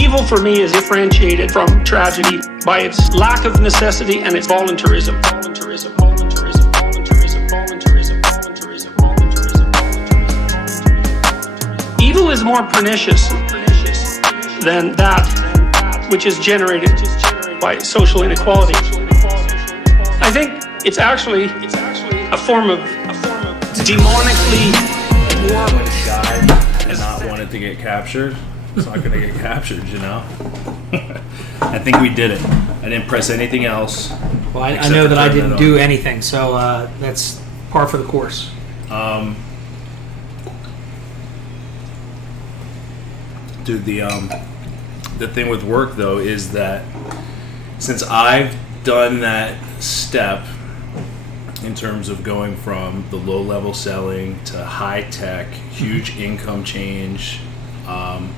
Evil for me is differentiated from tragedy by its lack of necessity and its voluntarism. Evil is more pernicious than that which is generated by social inequality. I think it's actually a form of demonically warped. This guy did not want it to get captured. It's not going to get captured, you know? I think we did it. I didn't press anything else. Well, I know that I didn't do anything, so that's par for the course. Dude, the thing with work, though, is that since I've done that step in terms of going from the low-level selling to high-tech, huge income change,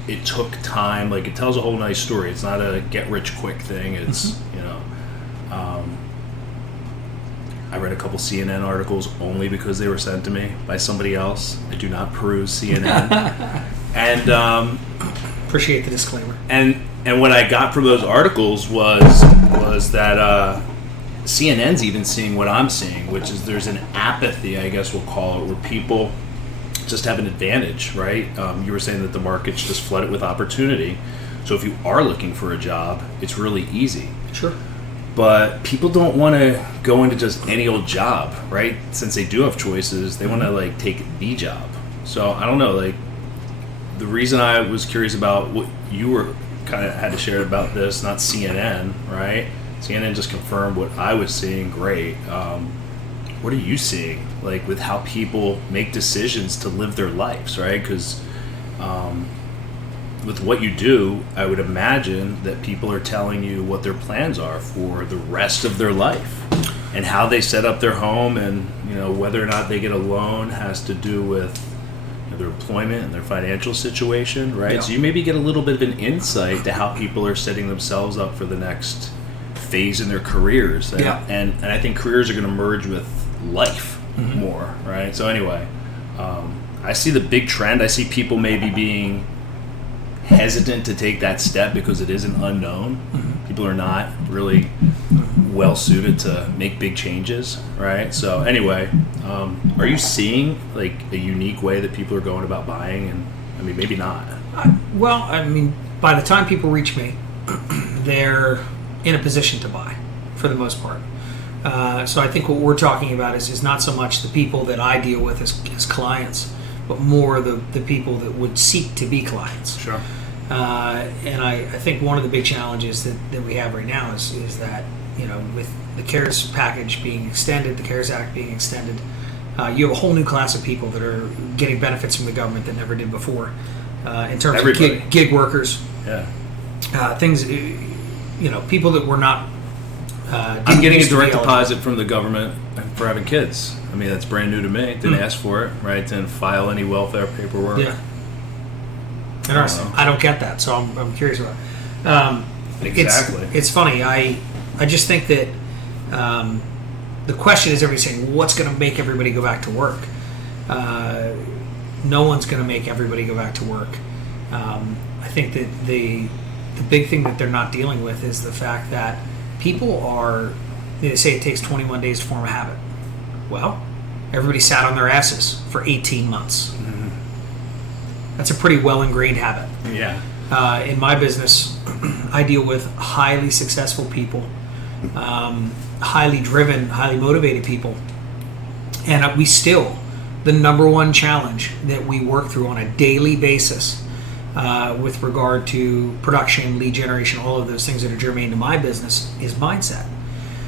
it took time. Like, it tells a whole nice story. It's not a get-rich-quick thing. It's, you know... I read a couple CNN articles only because they were sent to me by somebody else. I do not peruse CNN. And... appreciate the disclaimer. And what I got from those articles was that CNN's even seeing what I'm seeing, which is there's an apathy, I guess we'll call it, where people just have an advantage, right? You were saying that the market's just flooded with opportunity. So if you are looking for a job, it's really easy. Sure. But people don't want to go into just any old job, right? Since they do have choices, they want to like take the job. So I don't know, like the reason I was curious about what you were kind of had to share about this, not CNN, right? CNN just confirmed what I was seeing. Great. What are you seeing, like with how people make decisions to live their lives, right? Because with what you do, I would imagine that people are telling you what their plans are for the rest of their life and how they set up their home, and you know whether or not they get a loan has to do with their employment and their financial situation, right? Yeah. So you maybe get a little bit of an insight to how people are setting themselves up for the next phase in their careers. Yeah. And I think careers are going to merge with life more, right? So anyway, I see the big trend. I see people maybe being hesitant to take that step because it is an unknown. People are not really well suited to make big changes, right? So anyway, are you seeing like a unique way that people are going about buying? And I mean, maybe not. Well, I mean, by the time people reach me, they're in a position to buy for the most part. So I think what we're talking about is not so much the people that I deal with as clients, but more the people that would seek to be clients. Sure. And I think one of the big challenges that we have right now is that, you know, with the CARES package being extended, the CARES Act being extended, you have a whole new class of people that are getting benefits from the government that never did before. In terms of gig workers, things, you know, people that were not. I'm getting a direct deposit from the government for having kids. I mean, that's brand new to me. Didn't ask for it, right? Didn't file any welfare paperwork. Yeah. Interesting. I don't get that, so I'm curious about it. Exactly. It's funny. I just think that the question is everybody saying, what's going to make everybody go back to work? No one's going to make everybody go back to work. I think that the big thing that they're not dealing with is the fact that people are, they say it takes 21 days to form a habit. Well, everybody sat on their asses for 18 months. That's a pretty well-ingrained habit. Yeah. In my business, I deal with highly successful people, highly driven, highly motivated people. And we still, the number one challenge that we work through on a daily basis with regard to production, lead generation, all of those things that are germane to my business is mindset.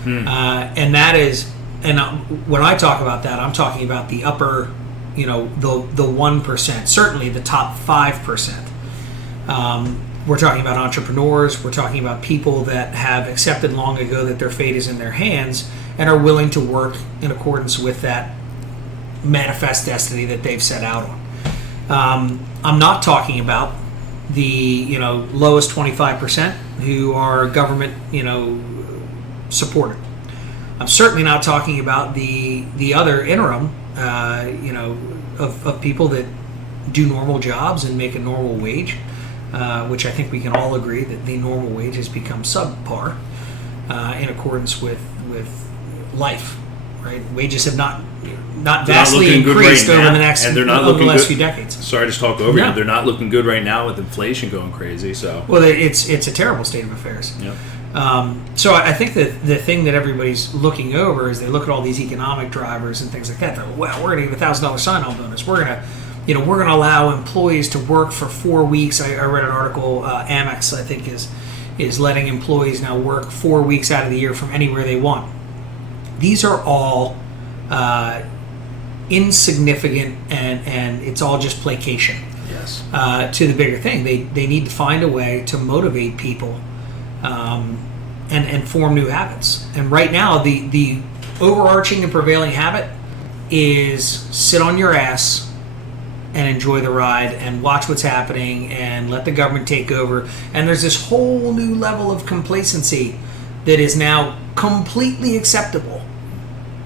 And that is, and when I talk about that, I'm talking about the upper, you know, the 1%, certainly the top 5%. We're talking about entrepreneurs. We're talking about people that have accepted long ago that their fate is in their hands and are willing to work in accordance with that manifest destiny that they've set out on. I'm not talking about the, you know, lowest 25% who are government, you know, supported. I'm certainly not talking about the other interim, you know, of people that do normal jobs and make a normal wage. which I think we can all agree that the normal wage has become subpar in accordance with life. Right, wages have not vastly increased over the next and they're not over looking the last good. few decades. Sorry to talk over you. They're not looking good right now with inflation going crazy. So well, it's a terrible state of affairs. Yep. So I think that the thing that everybody's looking over is they look at all these economic drivers and things like that. They're like, well, we're going to give $1,000 sign-on bonus. We're going to allow employees to work for 4 weeks. I read an article. Amex, I think, is letting employees now work 4 weeks out of the year from anywhere they want. These are all insignificant, and it's all just placation. Yes. To the bigger thing, they need to find a way to motivate people and form new habits. And right now, the overarching and prevailing habit is sit on your ass and enjoy the ride and watch what's happening and let the government take over. And there's this whole new level of complacency that is now completely acceptable.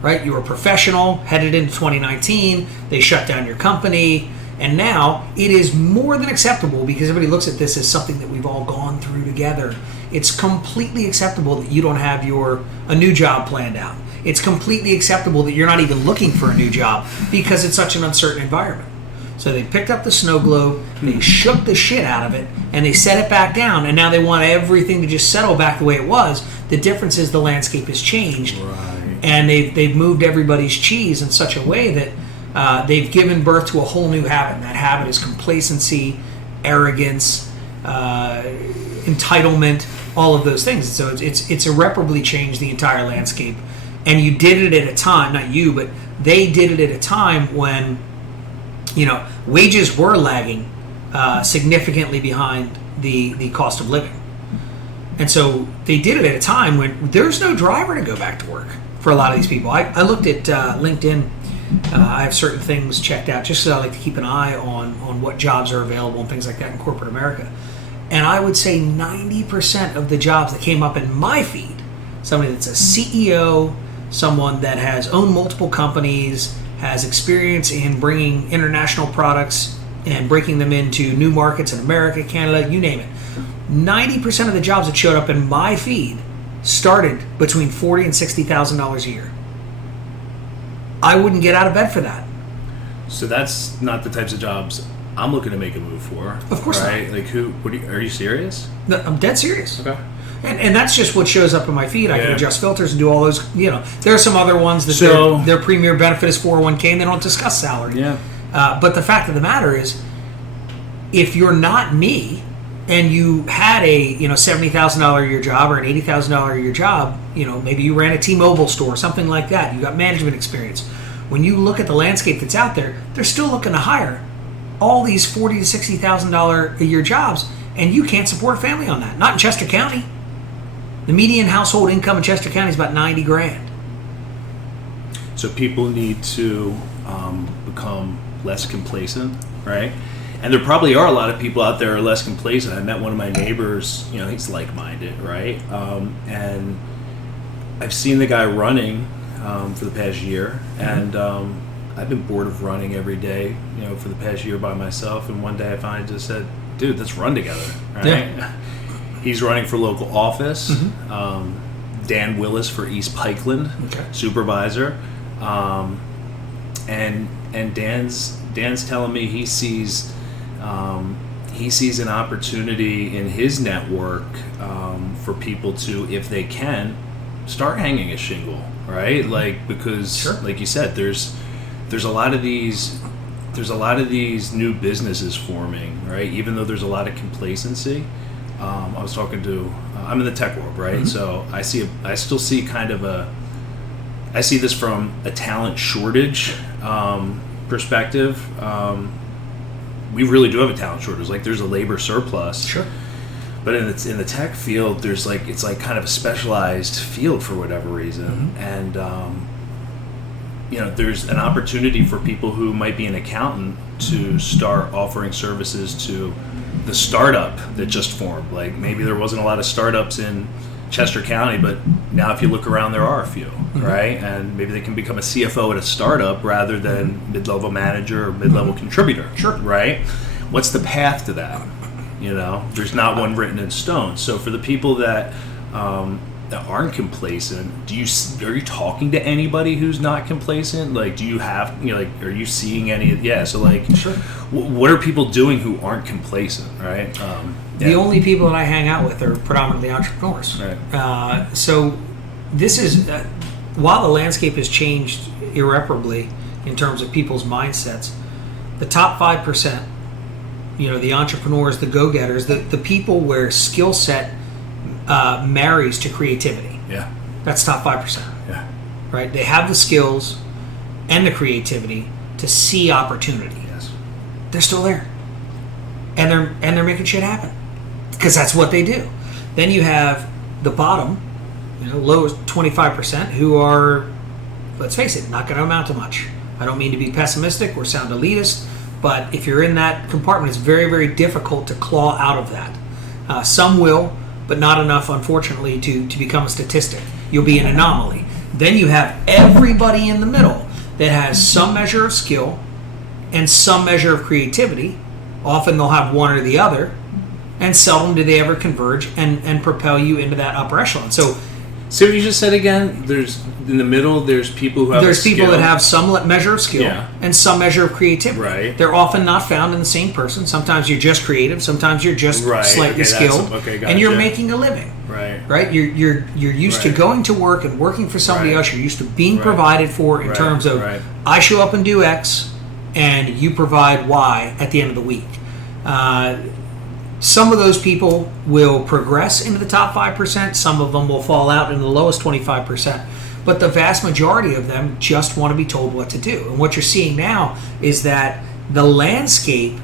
Right? You were a professional, headed into 2019, they shut down your company, and now it is more than acceptable because everybody looks at this as something that we've all gone through together. It's completely acceptable that you don't have a new job planned out. It's completely acceptable that you're not even looking for a new job because it's such an uncertain environment. So they picked up the snow globe, they shook the shit out of it, and they set it back down, and now they want everything to just settle back the way it was. The difference is the landscape has changed. Right. And they've moved everybody's cheese in such a way that they've given birth to a whole new habit. And that habit is complacency, arrogance, entitlement, all of those things. So it's irreparably changed the entire landscape. And you did it at a time, not you, but they did it at a time when wages were lagging significantly behind the cost of living. And so they did it at a time when there's no driver to go back to work for a lot of these people. I looked at LinkedIn. I have certain things checked out just because I like to keep an eye on what jobs are available and things like that in corporate America. And I would say 90% of the jobs that came up in my feed, somebody that's a CEO, someone that has owned multiple companies, has experience in bringing international products and breaking them into new markets in America, Canada, you name it. 90% of the jobs that showed up in my feed started between $40,000 and $60,000 a year. I wouldn't get out of bed for that. So that's not the types of jobs I'm looking to make a move for. Of course not. Right? Like are you serious? No, I'm dead serious. Okay. And that's just what shows up in my feed. I can adjust filters and do all those. There are some other ones that their premier benefit is 401k and they don't discuss salary. Yeah. But the fact of the matter is, if you're not me, and you had a $70,000 a year job or an $80,000 a year job, maybe you ran a T-Mobile store, something like that. You got management experience. When you look at the landscape that's out there, they're still looking to hire all these $40,000 to $60,000 a year jobs, and you can't support a family on that. Not in Chester County. The median household income in Chester County is about $90,000. So people need to become less complacent, right? And there probably are a lot of people out there who are less complacent. I met one of my neighbors, he's like-minded, right? And I've seen the guy running for the past year, and I've been bored of running every day, for the past year by myself. And one day I finally just said, dude, let's run together, right? Yeah. He's running for local office. Mm-hmm. Dan Willis for East Pikeland, supervisor. And Dan's telling me he sees an opportunity in his network for people to, if they can, start hanging a shingle, right? Like, because like you said, there's a lot of these new businesses forming, right? Even though there's a lot of complacency. I was talking to I'm in the tech world, right? Mm-hmm. So I still see I see this from a talent shortage perspective. We really do have a talent shortage. Like, there's a labor surplus. Sure. But in the tech field, it's like kind of a specialized field for whatever reason, mm-hmm. and there's an opportunity for people who might be an accountant to start offering services to the startup that just formed. Like, maybe there wasn't a lot of startups in Chester County, but now if you look around, there are a few, mm-hmm. right? And maybe they can become a CFO at a startup rather than mid-level manager or mid-level contributor. Sure. Right? What's the path to that? There's not one written in stone. So for the people that aren't complacent, are you talking to anybody who's not complacent? Like, do you have, are you seeing any? Yeah. So like, Sure. What are people doing who aren't complacent? Right. The only people that I hang out with are predominantly entrepreneurs. Right. So this is, while the landscape has changed irreparably in terms of people's mindsets, the top 5%, the entrepreneurs, the go-getters, the people where skill set marries to creativity. Yeah. That's top 5%. Yeah. Right? They have the skills and the creativity to see opportunity. Yes. They're still there. And they're making shit happen. Because that's what they do. Then you have the bottom, low 25%, who are, let's face it, not going to amount to much. I don't mean to be pessimistic or sound elitist, but if you're in that compartment, it's very, very difficult to claw out of that. Some will, but not enough, unfortunately, to become a statistic. You'll be an anomaly. Then you have everybody in the middle that has some measure of skill and some measure of creativity. Often they'll have one or the other, and seldom do they ever converge and propel you into that upper echelon. So, see what you just said again? There's in the middle. There's people who have. There's people that have some measure of skill and some measure of creativity. Right. They're often not found in the same person. Sometimes you're just creative. Sometimes you're just slightly skilled, and you're making a living. Right. Right. You're used to going to work and working for somebody else. You're used to being provided for in terms of I show up and do X, and you provide Y at the end of the week. Some of those people will progress into the top 5%. Some of them will fall out in the lowest 25%. But the vast majority of them just want to be told what to do. And what you're seeing now is that the landscape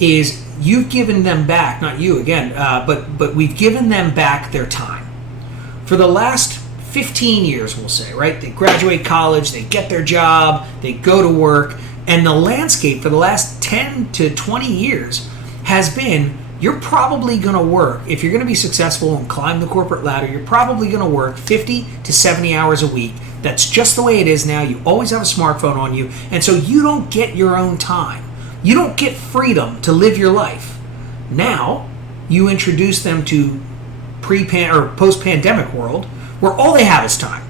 is you've given them back, not you again, but we've given them back their time. For the last 15 years, we'll say, right? They graduate college, they get their job, they go to work, and the landscape for the last 10 to 20 years has been, you're probably going to work, if you're going to be successful and climb the corporate ladder, you're probably going to work 50 to 70 hours a week. That's just the way it is now. You always have a smartphone on you, and so you don't get your own time. You don't get freedom to live your life. Now, you introduce them to or post-pandemic world where all they have is time.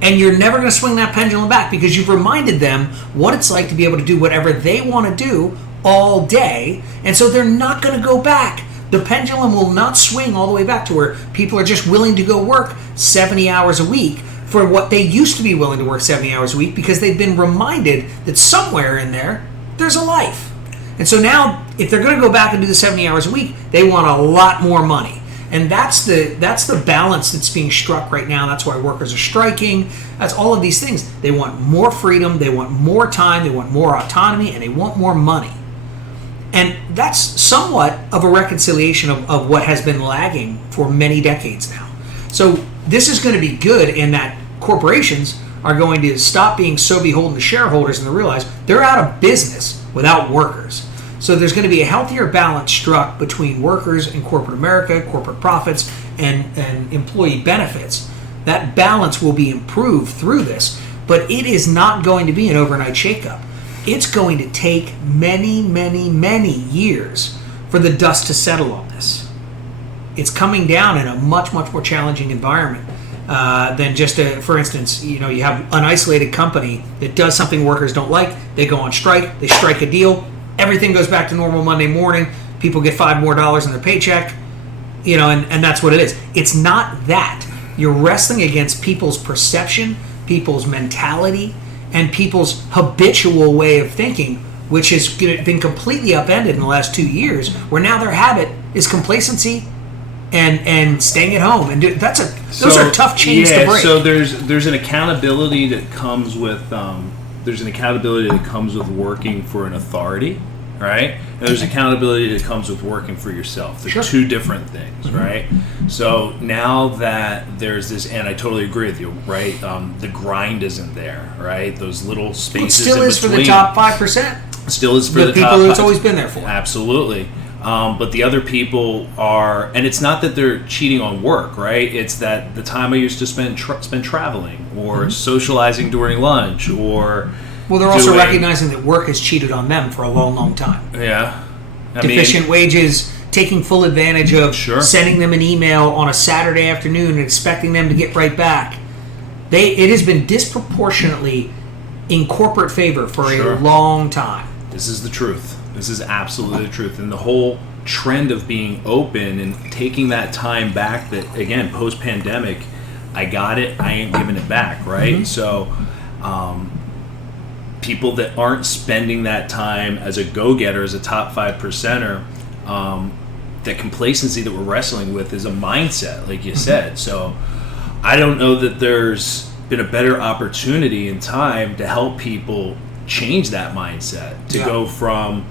And you're never going to swing that pendulum back because you've reminded them what it's like to be able to do whatever they want to do all day, and so they're not going to go back. The pendulum will not swing all the way back to where people are just willing to go work 70 hours a week for what they used to be willing to work 70 hours a week because they've been reminded that somewhere in there's a life. And so now, if they're going to go back and do the 70 hours a week, they want a lot more money. And that's the balance that's being struck right now. That's why workers are striking. That's all of these things. They want more freedom, they want more time, they want more autonomy, and they want more money. And that's somewhat of a reconciliation of what has been lagging for many decades now. So this is going to be good in that corporations are going to stop being so beholden to shareholders and to realize they're out of business without workers. So there's going to be a healthier balance struck between workers in corporate America, corporate profits, and employee benefits. That balance will be improved through this, but it is not going to be an overnight shakeup. It's going to take many, many, many years for the dust to settle on this. It's coming down in a much, much more challenging environment than just, for instance, you have an isolated company that does something workers don't like. They go on strike. They strike a deal. Everything goes back to normal Monday morning. People get $5 more in their paycheck, and that's what it is. It's not that. You're wrestling against people's perception, people's mentality, and people's habitual way of thinking, which has been completely upended in the last 2 years, where now their habit is complacency and staying at home. And those are tough chains to break. So there's an accountability that comes with working for an authority, right? And there's accountability that comes with working for yourself. They're two different things, right? So now that there's this, and I totally agree with you, right? The grind isn't there, right? Those little spaces it still is for the top 5%. Still is for the people top who it's always been there for. Absolutely. But the other people are, and it's not that they're cheating on work, right? It's that the time I used to spend traveling or socializing during lunch or... Well, they're also recognizing that work has cheated on them for a long, long time. Yeah. deficient wages, taking full advantage of Sure. sending them an email on a Saturday afternoon and expecting them to get right back. It has been disproportionately in corporate favor for Sure. a long time. This is the truth. This is absolutely the truth. And the whole trend of being open and taking that time back that, again, post-pandemic, I got it, I ain't giving it back, right? Mm-hmm. So people that aren't spending that time as a go-getter, as a top 5%er, that complacency that we're wrestling with is a mindset, like you said. So I don't know that there's been a better opportunity in time to help people change that mindset, to go from,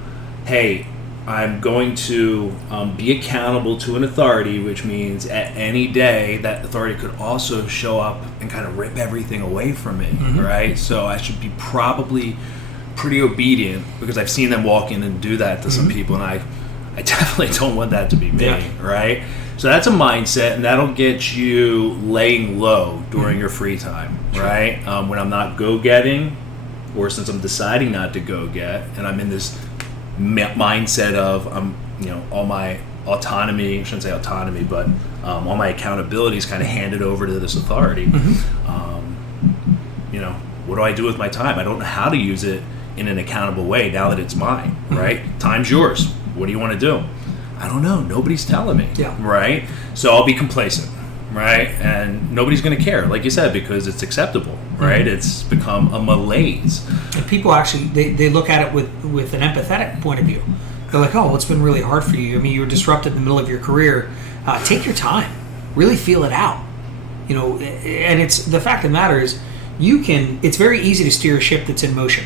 hey, I'm going to be accountable to an authority, which means at any day that authority could also show up and kind of rip everything away from me, right? So I should be probably pretty obedient, because I've seen them walk in and do that to some people, and I definitely don't want that to be me, right? So that's a mindset, and that'll get you laying low during your free time, right? When I'm not go-getting, or since I'm deciding not to go-get, and I'm in this mindset of all my autonomy, I shouldn't say autonomy, but all my accountability is kind of handed over to this authority. What do I do with my time? I don't know how to use it in an accountable way now that it's mine, right? Time's yours. What do you want to do? I don't know. Nobody's telling me, right? So I'll be complacent, right? And nobody's going to care, like you said, because it's acceptable, right? It's become a malaise. And people actually, they look at it with an empathetic point of view. They're like, oh, it's been really hard for you. I mean, you were disrupted in the middle of your career. Take your time. Really feel it out. And it's the fact of the matter is, it's very easy to steer a ship that's in motion.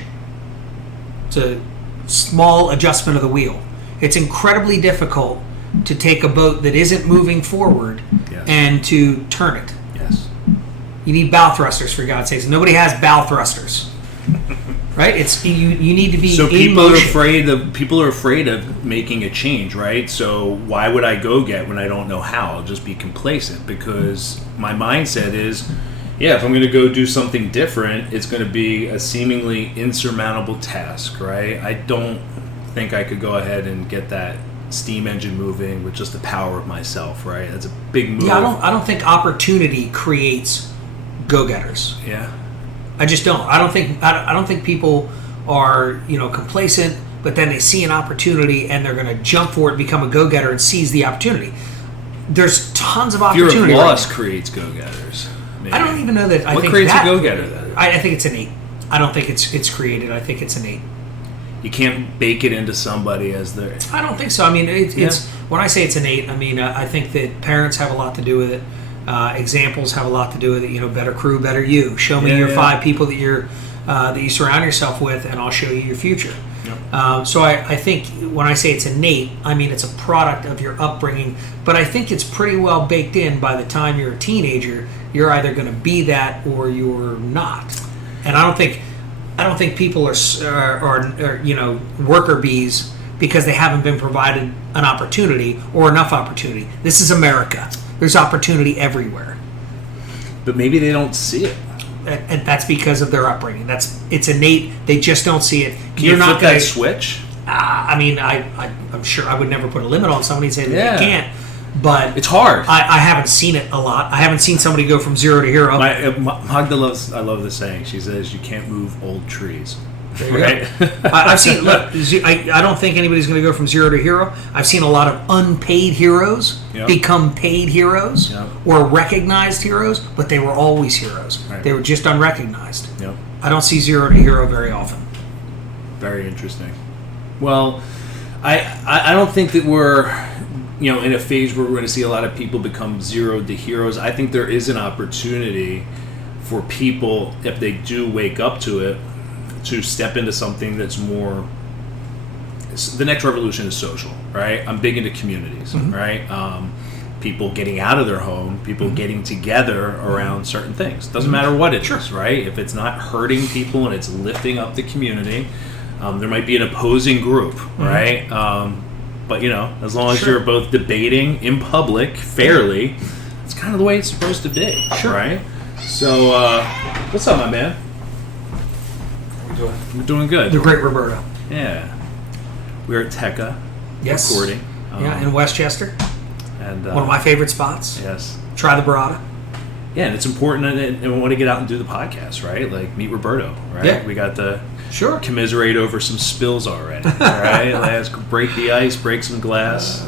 It's a small adjustment of the wheel. It's incredibly difficult to take a boat that isn't moving forward and to turn it. Yes. You need bow thrusters, for God's sakes. Nobody has bow thrusters, right? It's you need to be. So in people motion. People are afraid of making a change, right? So why would I go get when I don't know how? I'll just be complacent, because my mindset is, if I'm going to go do something different, it's going to be a seemingly insurmountable task, right? I don't think I could go ahead and get that steam engine moving with just the power of myself, right? That's a big move. Yeah, I don't think opportunity creates go-getters. Yeah. I just don't. I don't think people are, complacent, but then they see an opportunity and they're going to jump for it, become a go-getter, and seize the opportunity. There's tons of opportunity. Fear of loss creates go-getters. Maybe. I don't even know that. What creates a go-getter then? I think it's innate. I don't think it's created. I think it's innate. You can't bake it into somebody as their... I don't think so. I mean, it's when I say it's innate, I mean, I think that parents have a lot to do with it. Examples have a lot to do with it. Better crew, better you. Show me your 5 people that you surround yourself with, and I'll show you your future. Yep. So I think when I say it's innate, I mean it's a product of your upbringing. But I think it's pretty well baked in by the time you're a teenager. You're either going to be that or you're not. And I don't think people are worker bees because they haven't been provided an opportunity or enough opportunity. This is America. There's opportunity everywhere. But maybe they don't see it. And that's because of their upbringing. It's innate. They just don't see it. Can you flip that switch? I mean, I'm sure I would never put a limit on somebody and say that they can't. But it's hard. I haven't seen it a lot. I haven't seen somebody go from 0 to hero. Magda I love the saying. She says, you can't move old trees. Right? I've seen, look, I don't think anybody's going to go from 0 to hero. I've seen a lot of unpaid heroes become paid heroes or recognized heroes, but they were always heroes. Right. They were just unrecognized. Yep. I don't see 0 to hero very often. Very interesting. Well, I don't think that we're... in a phase where we're going to see a lot of people become 0 to heroes. I think there is an opportunity for people, if they do wake up to it, to step into something that's more... The next revolution is social, right? I'm big into communities, right? People getting out of their home, people getting together around certain things. Doesn't matter what it is, right? If it's not hurting people and it's lifting up the community, there might be an opposing group, right? But, as long as you're both debating in public fairly, it's kind of the way it's supposed to be, right? So, what's up, my man? How are we doing? We're doing good. The great Roberto. Yeah. We're at Tekka. Yes. recording. In Westchester. And One of my favorite spots. Yes. Try the burrata. Yeah, and it's important, and we want to get out and do the podcast, right? Like, meet Roberto, right? Yeah. We got to Sure. commiserate over some spills already, right? Let's break the ice, break some glass.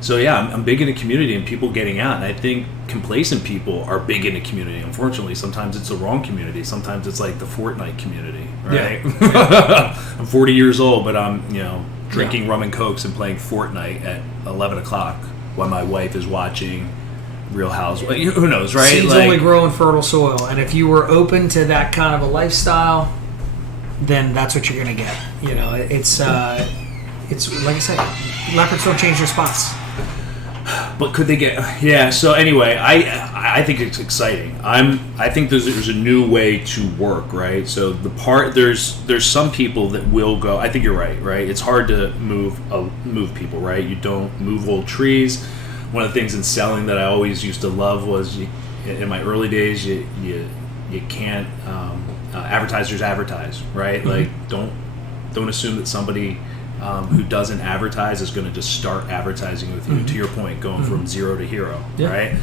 So yeah, I'm big into community and people getting out, and I think complacent people are big into community. Unfortunately, sometimes it's the wrong community. Sometimes it's like the Fortnite community, right? Yeah. I'm 40 years old, but I'm drinking rum and cokes and playing Fortnite at 11 o'clock while my wife is watching Real Housewives. Who knows, right? Seeds only grow in fertile soil, and if you were open to that kind of a lifestyle, then that's what you're going to get. It's like I said, leopards don't change their spots. But could they get? Yeah. So anyway, I think it's exciting. I think there's a new way to work, right? So there's some people that will go. I think you're right. Right. It's hard to move people, right? You don't move old trees. One of the things in selling that I always used to love was in my early days, you can't advertisers advertise, right? Mm-hmm. Like don't assume that somebody who doesn't advertise is going to just start advertising with you. Mm-hmm. To your point, going from zero to hero, right?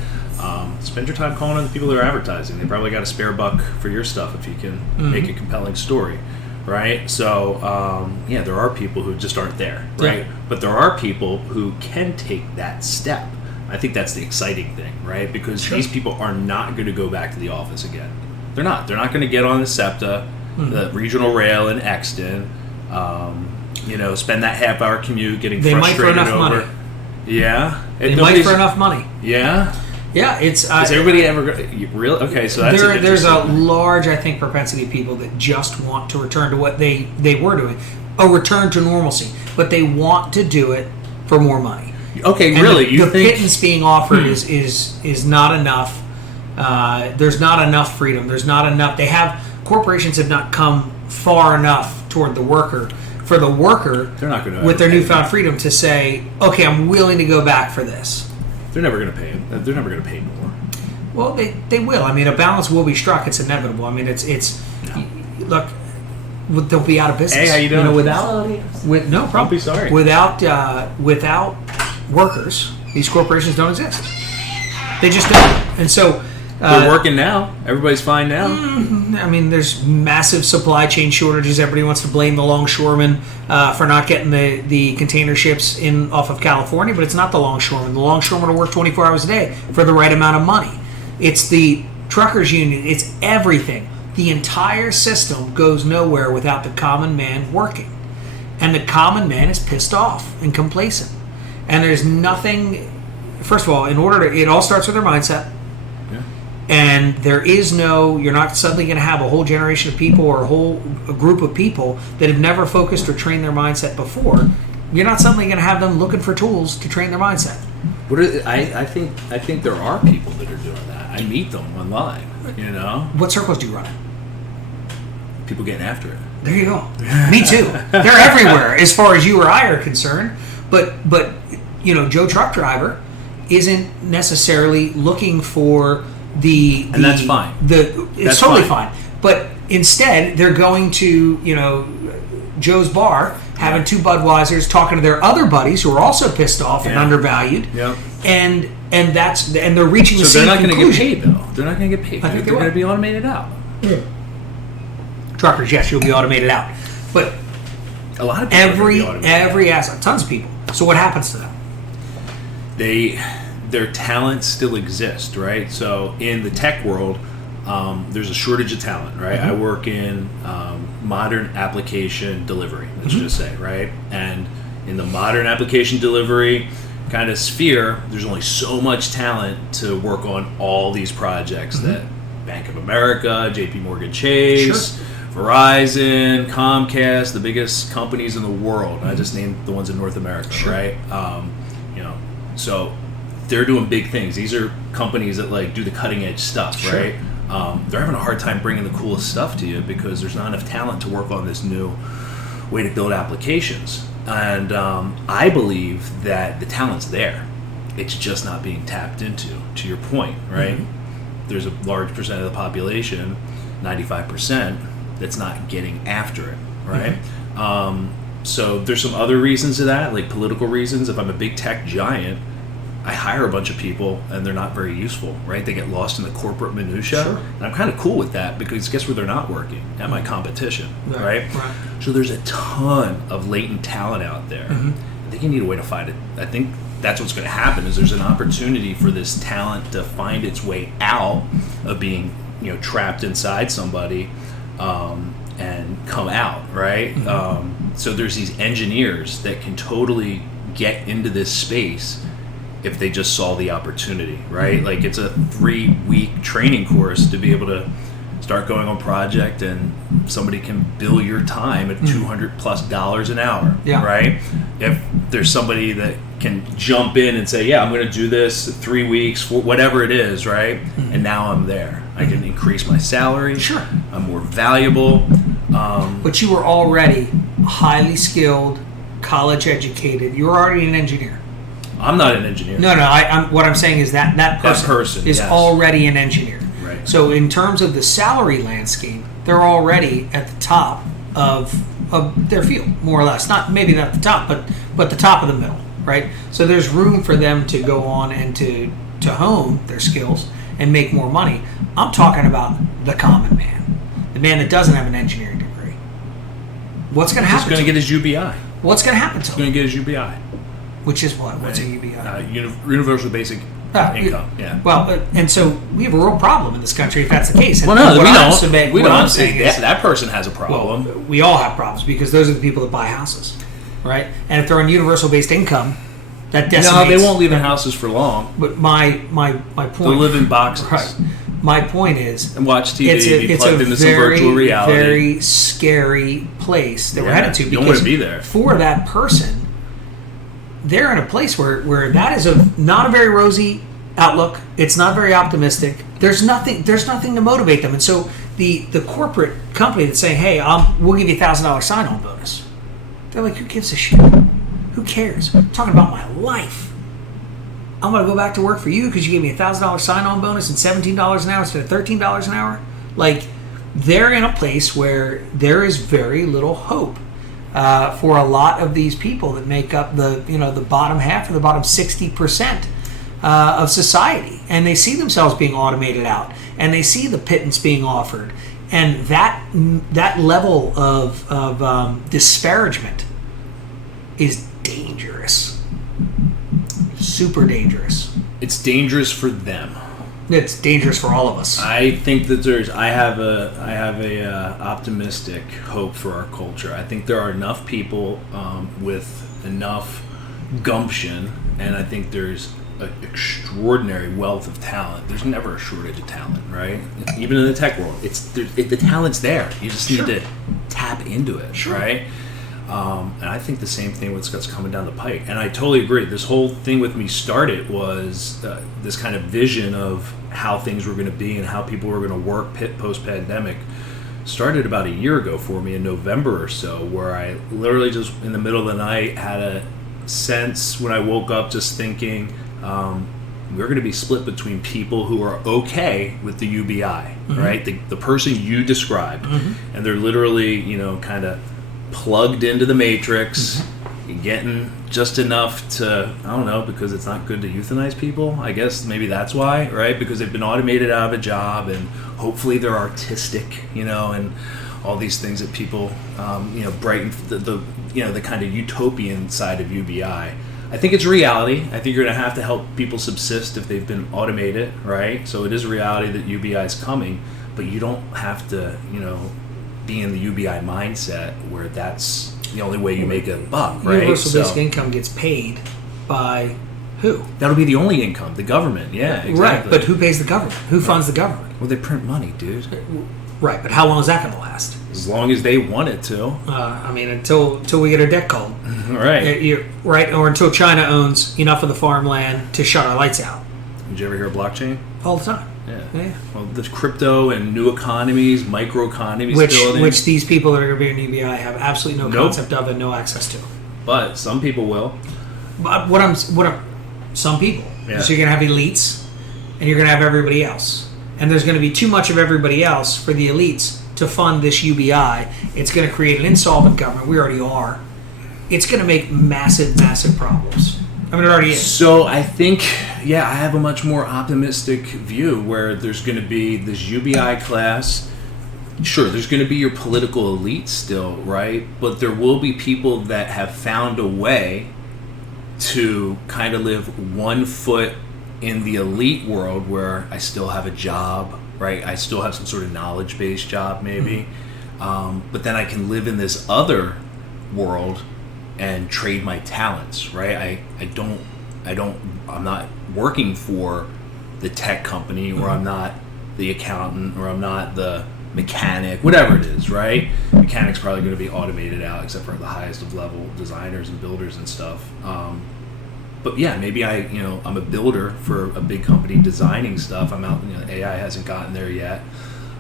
Spend your time calling on the people that are advertising. They probably got a spare buck for your stuff if you can make a compelling story, right? So there are people who just aren't there, right? Yeah. But there are people who can take that step. I think that's the exciting thing, right? Because these people are not going to go back to the office again. They're not. They're not going to get on the SEPTA, the regional rail in Exton. Spend that half-hour commute getting frustrated over. They might for enough money. Yeah, they might for enough money. Yeah. Yeah, it's. Is everybody ever real? Okay, so that's there's a large, I think, propensity of people that just want to return to what they were doing, a return to normalcy, but they want to do it for more money. Okay, and really? The pittance being offered is not enough. There's not enough freedom. There's not enough. Corporations have not come far enough toward the worker. For the worker, they're not going to with their newfound freedom to say, "Okay, I'm willing to go back for this." They're never going to pay. They're never going to pay more. Well, they will. I mean, a balance will be struck. It's inevitable. I mean, it's look. They'll be out of business. Hey, how you doing? With no problem. Don't be sorry. Without workers, these corporations don't exist. They just don't. And so they're working now. Everybody's fine now. I mean, there's massive supply chain shortages. Everybody wants to blame the longshoremen for not getting the container ships in off of California, but it's not the longshoremen. The longshoremen will work 24 hours a day for the right amount of money. It's the truckers union. It's everything. The entire system goes nowhere without the common man working. And the common man is pissed off and complacent. And there's nothing... First of all, it all starts with their mindset. Yeah. And there is you're not suddenly going to have a whole generation of people or a group of people that have never focused or trained their mindset before. You're not suddenly going to have them looking for tools to train their mindset. I think there are people that are doing that. I meet them online, What circles do you run in? People getting after it. There you go. Me too. They're everywhere as far as you or I are concerned. But Joe Truck Driver isn't necessarily looking for and that's fine. It's totally fine. But instead, they're going to Joe's bar, having two Budweisers, talking to their other buddies who are also pissed off and undervalued. Yeah. And they're reaching the same conclusion. So they're not going to get paid though. They're not going to get paid. I think they're going to be automated out. Yeah. Truckers, yes, you'll be automated out. But a lot of people every asset, tons of people. So what happens to them? Their talents still exist, right? So in the tech world, there's a shortage of talent, right? Mm-hmm. I work in modern application delivery, let's just say, right? And in the modern application delivery kind of sphere, there's only so much talent to work on all these projects that Bank of America, JP Morgan Chase, Verizon, Comcast, the biggest companies in the world. I just named the ones in North America, right? So they're doing big things. These are companies that do the cutting edge stuff, right? They're having a hard time bringing the coolest stuff to you because there's not enough talent to work on this new way to build applications. And I believe that the talent's there. It's just not being tapped into, to your point, right? There's a large percent of the population, 95%, that's not getting after it, right? So there's some other reasons to that, like political reasons. If I'm a big tech giant, I hire a bunch of people and they're not very useful, right? They get lost in the corporate minutia. Sure. And I'm kind of cool with that because guess where they're not working? At my competition, right? So there's a ton of latent talent out there. I think you need a way to find it. I think that's what's going to happen is there's an opportunity for this talent to find its way out of being, trapped inside somebody and come out, right? So there's these engineers that can totally get into this space if they just saw the opportunity, right? Like it's a 3-week training course to be able to start going on project and somebody can bill your time at $200+ an hour, right? If there's somebody that can jump in and say, yeah, I'm going to do this 3 weeks, whatever it is, right? And now I'm there. I can increase my salary. Sure. I'm more valuable. But you were already highly skilled, college educated. You were already an engineer. I'm not an engineer. No. What I'm saying is that person is already an engineer. Right. So in terms of the salary landscape, they're already at the top of their field, more or less. Maybe not the top, but the top of the middle, right? So there's room for them to go on and to hone their skills and make more money. I'm talking about the common man, the man that doesn't have an engineering degree. What's going to happen? He's going to get his UBI. What's going to happen to him? He's going to get his UBI. Which is what? What's a UBI? Universal Basic Income. Yeah. Well, and so we have a real problem in this country if that's the case. And well, no, we don't. I'm say saying that person has a problem. Well, we all have problems because those are the people that buy houses, right? And if they're on universal based income, that decimates. No, they won't live in houses for long. But my point. They'll live in boxes. Right. My point is, and watch TV, be plugged into some virtual reality. It's a very scary place that we're headed to. You don't want to be there. For that person, they're in a place where that is not a very rosy outlook. It's not very optimistic. There's nothing to motivate them. And so the corporate company that's saying, hey, we'll give you $1,000 sign-on bonus. They're like, who gives a shit? Who cares? I'm talking about my life. I'm going to go back to work for you because you gave me a $1,000 sign-on bonus and $17 an hour instead of $13 an hour. Like, they're in a place where there is very little hope for a lot of these people that make up the bottom half or the bottom 60% of society, and they see themselves being automated out, and they see the pittance being offered, and that level of disparagement is dangerous. Super dangerous. It's dangerous for them. It's dangerous for all of us. I think that I have a optimistic hope for our culture. I think there are enough people with enough gumption, and I think there's an extraordinary wealth of talent. There's never a shortage of talent, right? Even in the tech world, the talent's there. You just need to tap into it, right? And I think the same thing with what's coming down the pike. And I totally agree. This whole thing with me started was this kind of vision of how things were going to be and how people were going to work post-pandemic. Started about a year ago for me in November or so, where I literally just in the middle of the night had a sense when I woke up just thinking we're going to be split between people who are okay with the UBI, right? The person you described, and they're literally, kind of plugged into the matrix, getting just enough to, I don't know, because it's not good to euthanize people. I guess maybe that's why, right? Because they've been automated out of a job, and hopefully they're artistic, and all these things that people, brighten the kind of utopian side of UBI. I think it's reality. I think you're going to have to help people subsist if they've been automated, right? So it is a reality that UBI is coming, but you don't have to, be in the UBI mindset where that's the only way you make a buck, right? Universal basic income gets paid by who? That'll be the only income, the government, yeah, exactly. Right, but who pays the government? Who funds the government? Well, they print money, dude. Right, but how long is that going to last? As long as they want it to. Until we get our debt called. Right. Right, or until China owns enough of the farmland to shut our lights out. Did you ever hear of blockchain? All the time. Yeah. Well, there's crypto and new economies, microeconomies building. Which these people that are going to be in UBI have absolutely no concept of and no access to. But some people will. But some people. Yeah. So you're going to have elites, and you're going to have everybody else. And there's going to be too much of everybody else for the elites to fund this UBI. It's going to create an insolvent government. We already are. it's going to make massive, massive problems. I mean, it already is. So I think, I have a much more optimistic view where there's going to be this UBI class. Sure, there's going to be your political elite still, right? But there will be people that have found a way to kind of live one foot in the elite world where I still have a job, right? I still have some sort of knowledge-based job, maybe. But then I can live in this other world and trade my talents, right? I'm not working for the tech company, or I'm not the accountant, or I'm not the mechanic, whatever it is, right? Mechanic's probably going to be automated out, except for the highest of level designers and builders and stuff. But yeah, maybe I'm a builder for a big company designing stuff. I'm out, AI hasn't gotten there yet.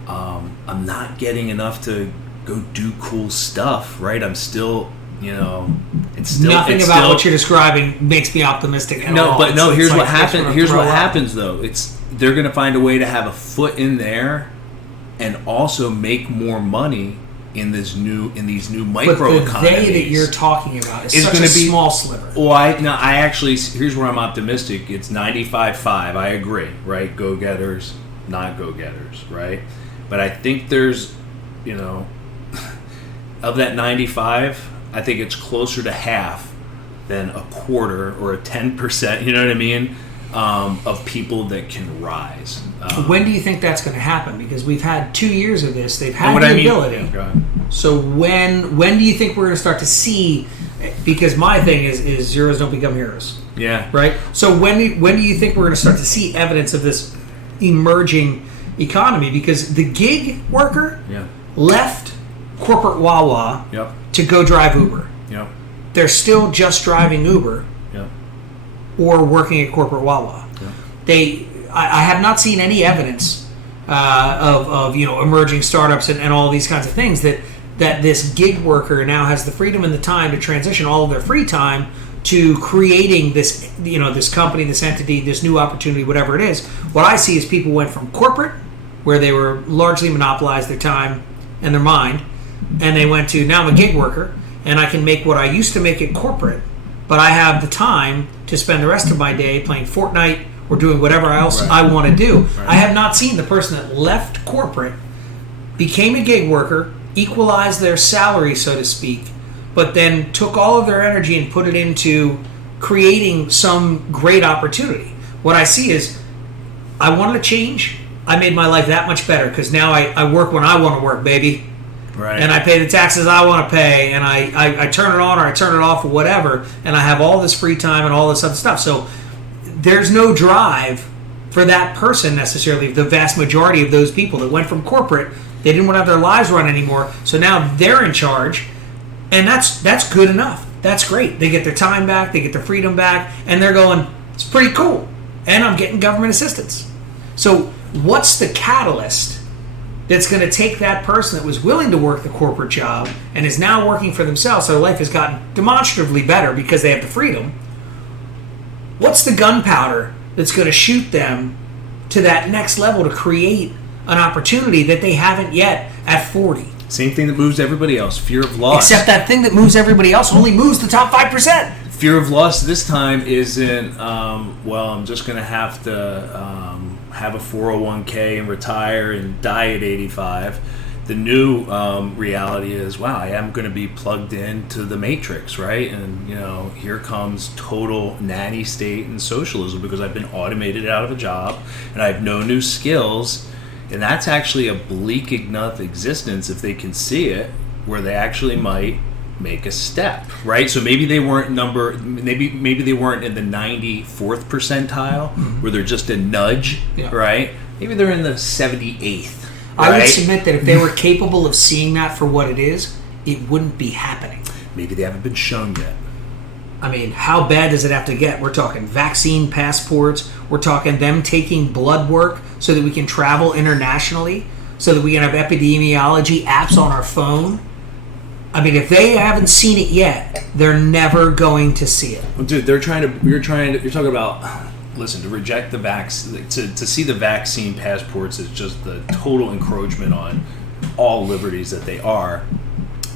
I'm not getting enough to go do cool stuff, right? I'm still, it's still nothing about what you're describing makes me optimistic at all. Here's what happens. Here's what happens though. They're going to find a way to have a foot in there, and also make more money in these new micro economies. But the they that you're talking about is such a small sliver. Well, I actually, here's where I'm optimistic. It's 95-5. I agree, right? Go-getters, not go-getters, right? But I think there's, of that 95, I think it's closer to half than a quarter or a 10%, you know what I mean, of people that can rise. When do you think that's going to happen? Because we've had 2 years of this. They've had the ability. Yeah, so when do you think we're going to start to see? Because my thing is zeros don't become heroes. Yeah. Right. So when do you think we're going to start to see evidence of this emerging economy? Because the gig worker left corporate Wawa to go drive Uber. Yep. They're still just driving Uber. Yep. Or working at corporate Wawa. Yep. I have not seen any evidence of emerging startups and all these kinds of things that this gig worker now has the freedom and the time to transition all of their free time to creating this this company, this entity, this new opportunity, whatever it is. What I see is people went from corporate, where they were largely monopolized their time and their mind, and they went to, now I'm a gig worker and I can make what I used to make at corporate, but I have the time to spend the rest of my day playing Fortnite or doing whatever else I want to do. Right. I have not seen the person that left corporate, became a gig worker, equalized their salary, so to speak, but then took all of their energy and put it into creating some great opportunity. What I see is, I wanted to change. I made my life that much better because now I work when I want to work, baby. Right. And I pay the taxes I want to pay, and I turn it on or I turn it off or whatever, and I have all this free time and all this other stuff. So there's no drive for that person necessarily. The vast majority of those people that went from corporate, they didn't want to have their lives run anymore. So now they're in charge, and that's good enough. That's great. They get their time back, they get their freedom back, and they're going, it's pretty cool. And I'm getting government assistance. So what's the catalyst that's going to take that person that was willing to work the corporate job and is now working for themselves, so their life has gotten demonstratively better because they have the freedom? What's the gunpowder that's going to shoot them to that next level to create an opportunity that they haven't yet at 40? Same thing that moves everybody else, fear of loss. Except that thing that moves everybody else only moves the top 5%. Fear of loss this time isn't, I'm just going to have to have a 401k and retire and die at 85. The new reality is, I am going to be plugged into the matrix, right? And, here comes total nanny state and socialism because I've been automated out of a job and I have no new skills. And that's actually a bleak enough existence, if they can see it, where they actually might make a step, right? So maybe they weren't maybe they weren't in the 94th percentile, where they're just a nudge, right? Maybe they're in the 78th. Right? I would submit that if they were capable of seeing that for what it is, it wouldn't be happening. Maybe they haven't been shown yet. I mean, how bad does it have to get? We're talking vaccine passports. We're talking them taking blood work so that we can travel internationally, so that we can have epidemiology apps on our phone. I mean, if they haven't seen it yet, they're never going to see it. Well, dude, you're talking about, listen, to reject the vaccine, to see the vaccine passports as just the total encroachment on all liberties that they are.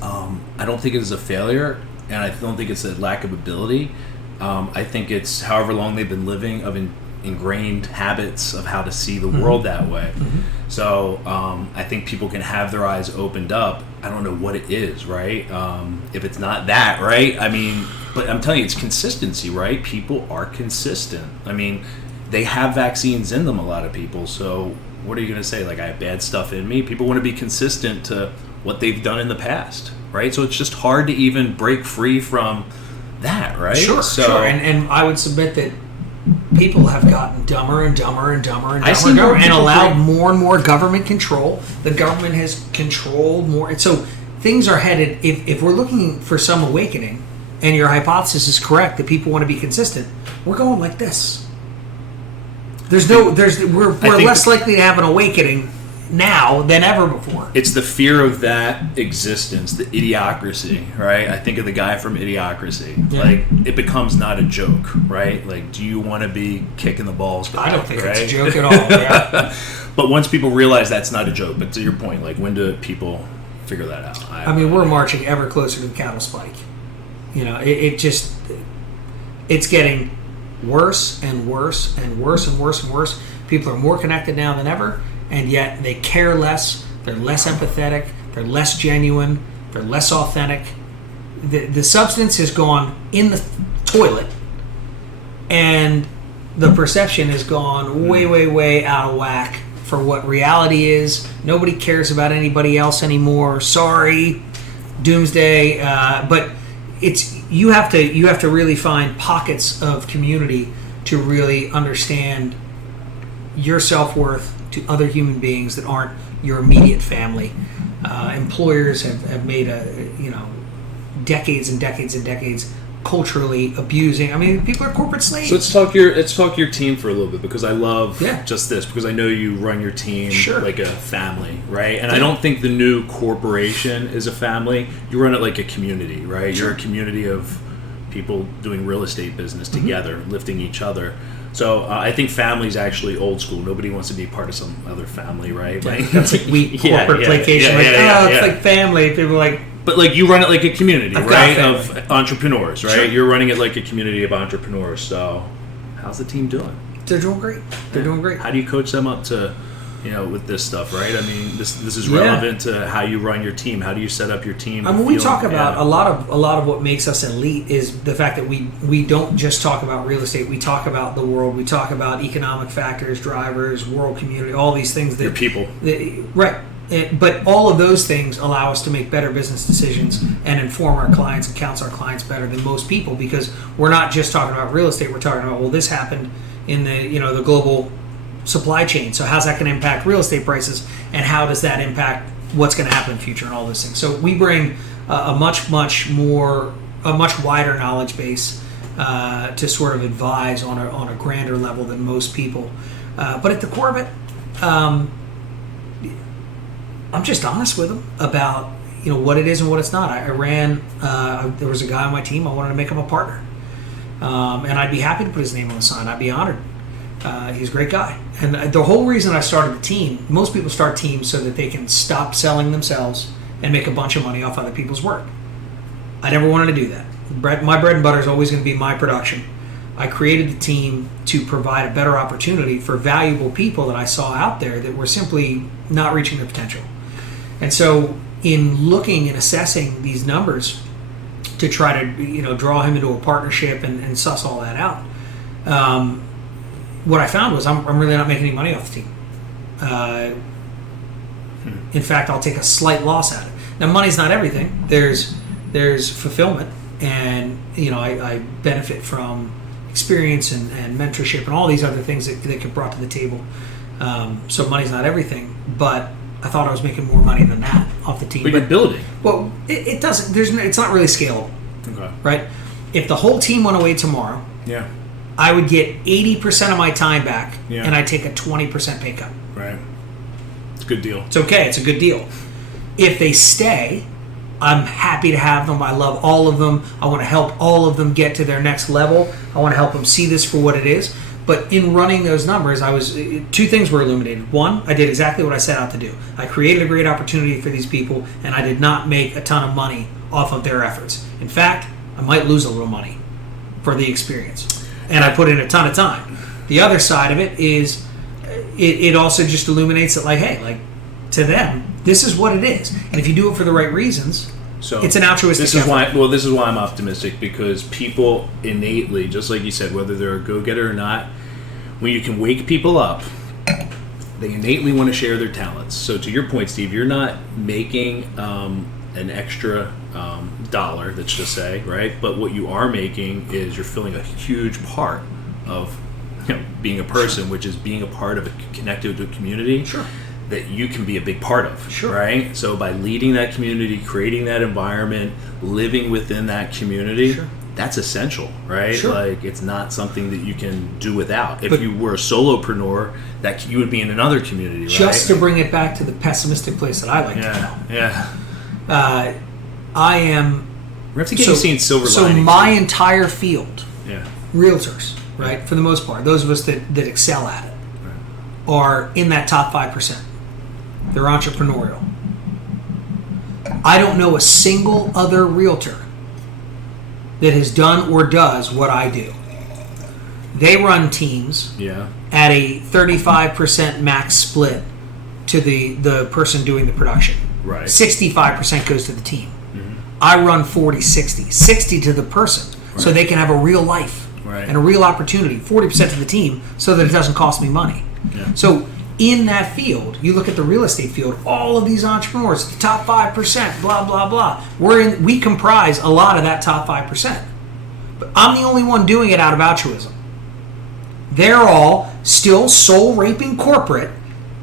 I don't think it is a failure. and I don't think it's a lack of ability. I think it's however long they've been living of ingrained habits of how to see the world that way. So I think people can have their eyes opened up. I don't know what it is, right? If it's not that, right? I mean, but I'm telling you, it's consistency, right? People are consistent. I mean, they have vaccines in them, a lot of people. So what are you going to say? Like, I have bad stuff in me? People want to be consistent to what they've done in the past, right? So it's just hard to even break free from that, right? Sure. And I would submit that people have gotten dumber and dumber and dumber and dumber and allowed more and more government control. The government has controlled more. And so things are headed, if we're looking for some awakening, and your hypothesis is correct that people want to be consistent, we're going like this. We're less likely to have an awakening now than ever before. It's the fear of that existence, the idiocracy, right? I think of the guy from Idiocracy. Yeah. Like, it becomes not a joke, right? Like, do you want to be kicking the balls back? I don't think right? it's a joke at all. Yeah. But once people realize that's not a joke, but to your point, like, when do people figure that out? I mean, we're marching ever closer to the cattle spike. You know, it's getting worse and worse and worse and worse and worse. People are more connected now than ever, and yet they care less. They're less empathetic. They're less genuine. They're less authentic. The substance has gone in the toilet, and the perception has gone way, way, way out of whack for what reality is. Nobody cares about anybody else anymore. Sorry, doomsday. But you have to really find pockets of community to really understand your self-worth to other human beings that aren't your immediate family. Employers have made decades and decades and decades culturally abusing. I mean, people are corporate slaves. So let's talk your team for a little bit, because I love just this, because I know you run your team like a family, right? And I don't think the new corporation is a family. You run it like a community, right? You're a community of people doing real estate business together, lifting each other. So I think family's actually old school. Nobody wants to be part of some other family, right? Like, that's like weak corporate placation. It's like family. People are like. But like, you run it like a community, right? Of entrepreneurs, right? Sure. You're running it like a community of entrepreneurs. So how's the team doing? They're doing great. They're doing great. How do you coach them up to, with this stuff, right? I mean, this is relevant to how you run your team. How do you set up your team? I mean, we talk about a lot of what makes us elite is the fact that we don't just talk about real estate. We talk about the world. We talk about economic factors, drivers, world community, all these things that your people, right. But all of those things allow us to make better business decisions and inform our clients and counsel our clients better than most people, because we're not just talking about real estate. We're talking about, well, this happened in the global supply chain. So how's that going to impact real estate prices, and how does that impact what's going to happen in the future and all those things. So we bring a much wider knowledge base to sort of advise on a grander level than most people. But at the core of it, I'm just honest with them about what it is and what it's not. I ran. There was a guy on my team. I wanted to make him a partner, and I'd be happy to put his name on the sign. I'd be honored. He's a great guy. And the whole reason I started the team. Most people start teams so that they can stop selling themselves and make a bunch of money off other people's work. I never wanted to do that. My bread and butter is always going to be my production. I created the team to provide a better opportunity for valuable people that I saw out there that were simply not reaching their potential. And so in looking and assessing these numbers to try to draw him into a partnership and suss all that out, what I found was I'm really not making any money off the team. In fact, I'll take a slight loss at it. Now, money's not everything. There's fulfillment, and I benefit from experience and mentorship and all these other things that get brought to the table. So money's not everything, but I thought I was making more money than that off the team. But you're building. Well, it doesn't. It's not really scalable. Okay. Right? If the whole team went away tomorrow, I would get 80% of my time back, and I'd take a 20% pay cut. Right. It's a good deal. It's okay. It's a good deal. If they stay, I'm happy to have them. I love all of them. I want to help all of them get to their next level. I want to help them see this for what it is. But in running those numbers, two things were illuminated. One, I did exactly what I set out to do. I created a great opportunity for these people, and I did not make a ton of money off of their efforts. In fact, I might lose a little money for the experience. And I put in a ton of time. The other side of it is it also just illuminates that, like, hey, like, to them, this is what it is. And if you do it for the right reasons, so it's an altruistic effort. This is why I'm optimistic, because people innately, just like you said, whether they're a go-getter or not, when you can wake people up, they innately want to share their talents. So to your point, Steve, you're not making an extra dollar, let's just say, right? But what you are making is you're filling a huge part of being a person, which is being a part of connected to a community that you can be a big part of, right? So by leading that community, creating that environment, living within that community, that's essential, right? Like, it's not something that you can do without. If you were a solopreneur, that you would be in another community, right? Just to bring it back to the pessimistic place that I like to go. Yeah. I am. We have to get you seeing silver linings. So my entire field, realtors, right, for the most part, those of us that excel at it, are in that top 5%. They're entrepreneurial. I don't know a single other realtor that has done or does what I do. They run teams at a 35% max split to the person doing the production. Right. 65% goes to the team. I run 40-60. 60 to the person, so they can have a real life and a real opportunity. 40% to the team, so that it doesn't cost me money. So in that field, you look at the real estate field, all of these entrepreneurs, the top 5%, blah, blah, blah. We comprise a lot of that top 5%. But I'm the only one doing it out of altruism. They're all still soul-raping corporate.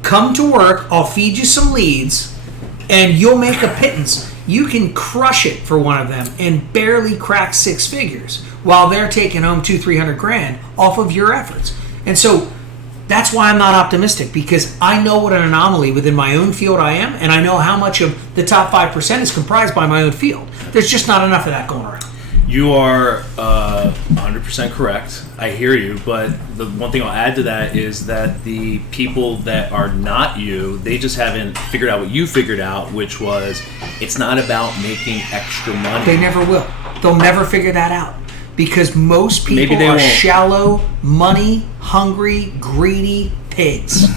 Come to work, I'll feed you some leads, and you'll make a pittance. You can crush it for one of them and barely crack 6 figures while they're taking home $200,000-300 grand off of your efforts. And so that's why I'm not optimistic, because I know what an anomaly within my own field I am, and I know how much of the top 5% is comprised by my own field. There's just not enough of that going around. You are 100% correct. I hear you, but the one thing I'll add to that is that the people that are not you, they just haven't figured out what you figured out, which was it's not about making extra money. They never will. They'll never figure that out, because most people are shallow, money-hungry, greedy pigs.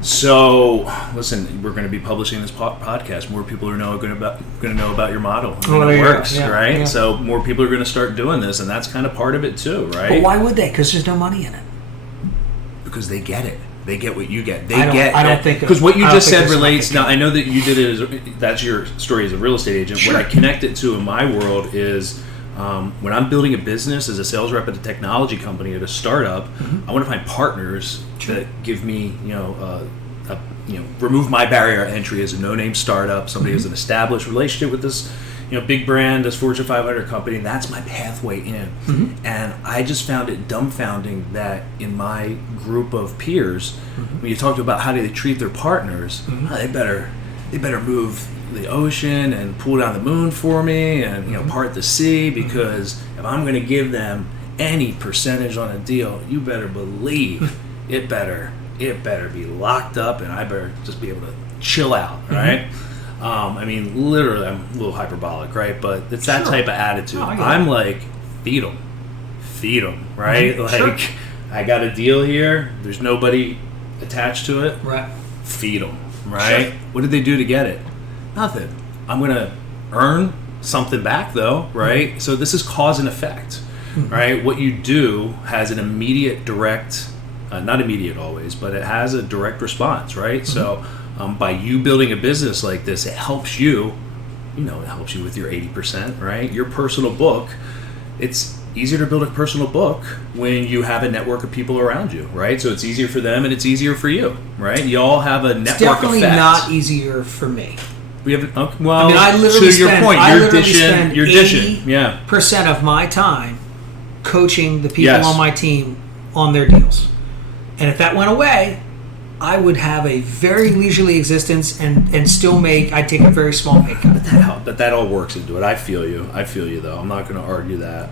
So, listen, we're going to be publishing this podcast. More people are going to know about your model and it works, right? Yeah. So more people are going to start doing this, and that's kind of part of it too, right? But why would they? Because there's no money in it. Because they get it. They get what you get. I don't think because what you just said relates. Now I know that you did it. That's your story as a real estate agent. What I connect it to in my world is. When I'm building a business as a sales rep at a technology company, at a startup, I want to find partners that give me, remove my barrier to entry as a no-name startup. Somebody has an established relationship with this, big brand, this Fortune 500 company. That's my pathway in. And I just found it dumbfounding that in my group of peers, when you talked about how do they treat their partners, they better move the ocean and pull down the moon for me and part the sea, because if I'm going to give them any percentage on a deal, you better believe it better be locked up, and I better just be able to chill out, right? I mean, literally, I'm a little hyperbolic, right? But it's that type of attitude. I'm like, feed them, right? Like, I got a deal here. There's nobody attached to it. Right. Feed them, right? What did they do to get it? Nothing. I'm going to earn something back, though, right? So this is cause and effect, right? What you do has an immediate direct, not immediate always, but it has a direct response, right? So by you building a business like this, it helps you, it helps you with your 80%, right? Your personal book, it's easier to build a personal book when you have a network of people around you, right? So it's easier for them and it's easier for you, right? You all have a network effect. It's definitely not easier for me. We have, well, I literally to your point, you're dishing 80% of my time coaching the people on my team on their deals. And if that went away, I would have a very leisurely existence and still I'd take a very small pay cut. But that all works into it. I feel you though. I'm not going to argue that.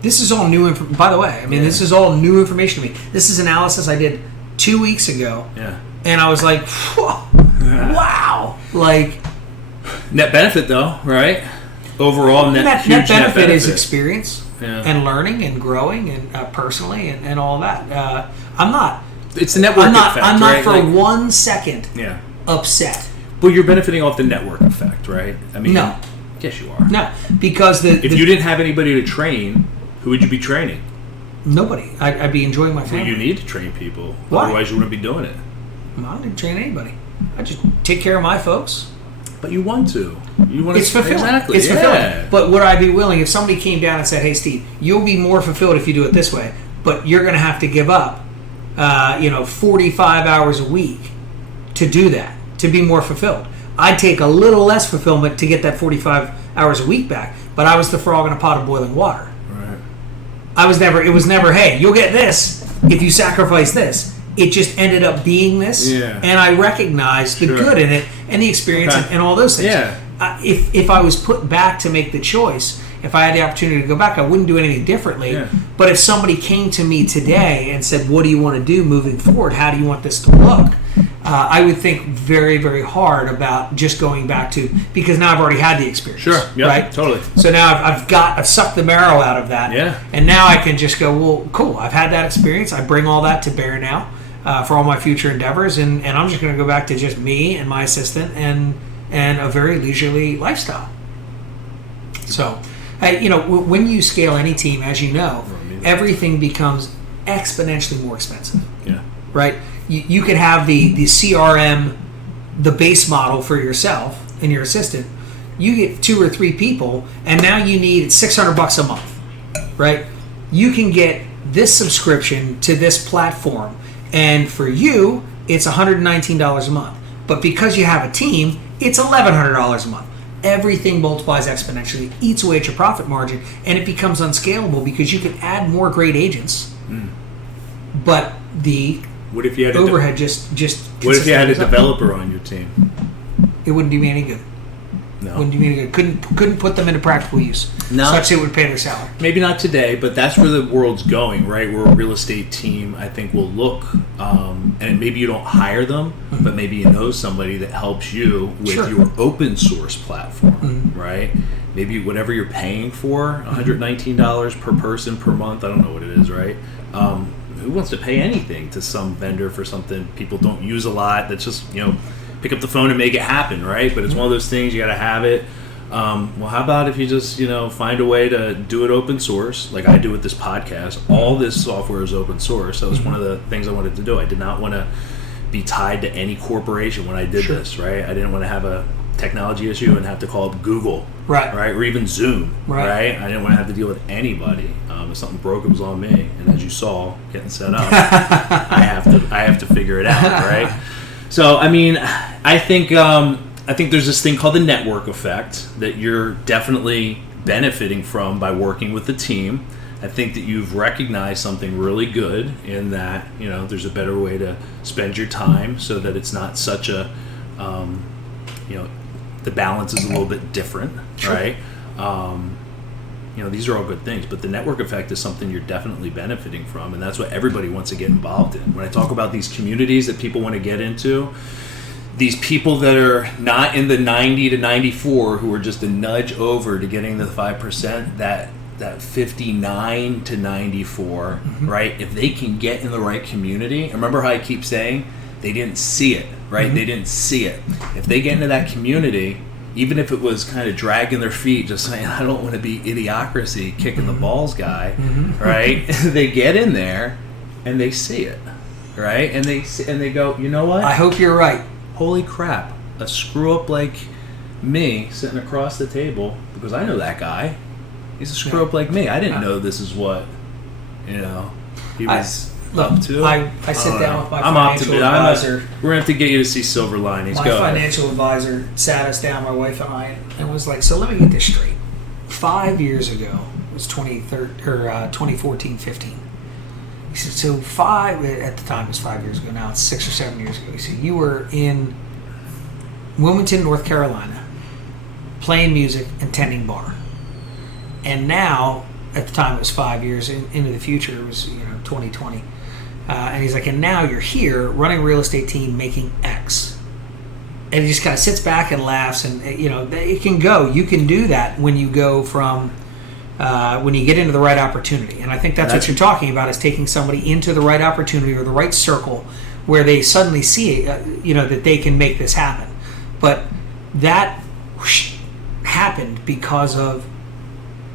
This is all new information. By the way, this is all new information to me. This is analysis I did 2 weeks ago. Yeah. And I was like, wow. Like, net benefit though, right? overall net benefit is experience Yeah. and learning and growing and personally and all that. I'm not. It's the network effect. I'm not right? for 1 second Yeah. upset. Well, you're benefiting off the network effect, right? I mean, No. Yes, you are. No, because if you didn't have anybody to train, who would you be training? Nobody. I'd be enjoying my family. Well, you need to train people. Why? Otherwise, you wouldn't be doing it. I didn't train anybody. I just take care of my folks. But you want to. You want It's to. fulfilling. Exactly. It's yeah. fulfilling. But would I be willing if somebody came down and said, "Hey, Steve, you'll be more fulfilled if you do it this way, but you're going to have to give up, 45 hours a week to do that to be more fulfilled." I'd take a little less fulfillment to get that 45 hours a week back, but I was the frog in a pot of boiling water. Right. It was never, hey, you'll get this if you sacrifice this. It just ended up being this, Yeah. and I recognized the good in it and the experience and all those things. Yeah. If I was put back to make the choice, if I had the opportunity to go back, I wouldn't do anything differently. Yeah. But if somebody came to me today and said, what do you want to do moving forward? How do you want this to look? I would think very, very hard about just going back to, because now I've already had the experience. Sure. Yeah. Right? Totally. So now I've sucked the marrow out of that. Yeah. And now I can just go, well, cool. I've had that experience. I bring all that to bear now for all my future endeavors. And I'm just going to go back to just me and my assistant and a very leisurely lifestyle. So, when you scale any team, as you know, everything becomes exponentially more expensive. Yeah. Right? You could have the CRM, the base model for yourself and your assistant. You get 2 or 3 people, and now you need $600 a month, right? You can get this subscription to this platform, and for you, it's $119 a month. But because you have a team, it's $1,100 a month. Everything multiplies exponentially, eats away at your profit margin, and it becomes unscalable because you can add more great agents, but the What if you had overhead just What if you had a consistently goes up. developer on your team? It wouldn't do me any good. No. Wouldn't do me any good. Couldn't put them into practical use. No. Such it would pay their salary. Maybe not today, but that's where the world's going, right? Where a real estate team, I think, will look, and maybe you don't hire them, but maybe you know somebody that helps you with Sure. your open source platform, right? Maybe whatever you're paying for, $119 per person per month, I don't know what it is, right? Who wants to pay anything to some vendor for something people don't use a lot? That's just, pick up the phone and make it happen, right? But it's one of those things, you got to have it. Well, how about if you just, find a way to do it open source, like I do with this podcast. All this software is open source. That was one of the things I wanted to do. I did not want to be tied to any corporation when I did this, right? I didn't want to have a technology issue and have to call up Google, Right. or even Zoom, Right. right? I didn't want to have to deal with anybody. If something broke, it was on me. And as you saw, getting set up, I have to figure it out, right? So, I mean, I think there's this thing called the network effect that you're definitely benefiting from by working with the team. I think that you've recognized something really good in that, there's a better way to spend your time so that it's not such a, the balance is a little bit different, Sure. right? These are all good things, but the network effect is something you're definitely benefiting from, and that's what everybody wants to get involved in. When I talk about these communities that people want to get into, these people that are not in the 90 to 94 who are just a nudge over to getting the 5%, that 59 to 94, right? If they can get in the right community, remember how I keep saying they didn't see it, right? They didn't see it. If they get into that community, even if it was kind of dragging their feet, just saying, I don't want to be idiocracy, kicking the balls guy, right? They get in there and they see it, right? And they go, you know what? I hope you're right. Holy crap, a screw up like me sitting across the table, because I know that guy. He's a screw up like me. I didn't know this is what, he was up to. I sit down with my I'm financial advisor. We're going to have to get you to see Silver Linings. My Go ahead. financial advisor sat us down, my wife and I, and was like, so let me get this straight. 5 years ago, it was 2014, 15. He said, so at the time it was 5 years ago, now it's 6 or 7 years ago. He said, you were in Wilmington, North Carolina, playing music and tending bar. And now, at the time it was 5 years into the future, it was 2020. And he's like, and now you're here running a real estate team making X. and he just kind of sits back and laughs, and it can go. You can do that when you go from when you get into the right opportunity, and I think that's what you're talking about, is taking somebody into the right opportunity or the right circle where they suddenly see that they can make this happen. But that happened because of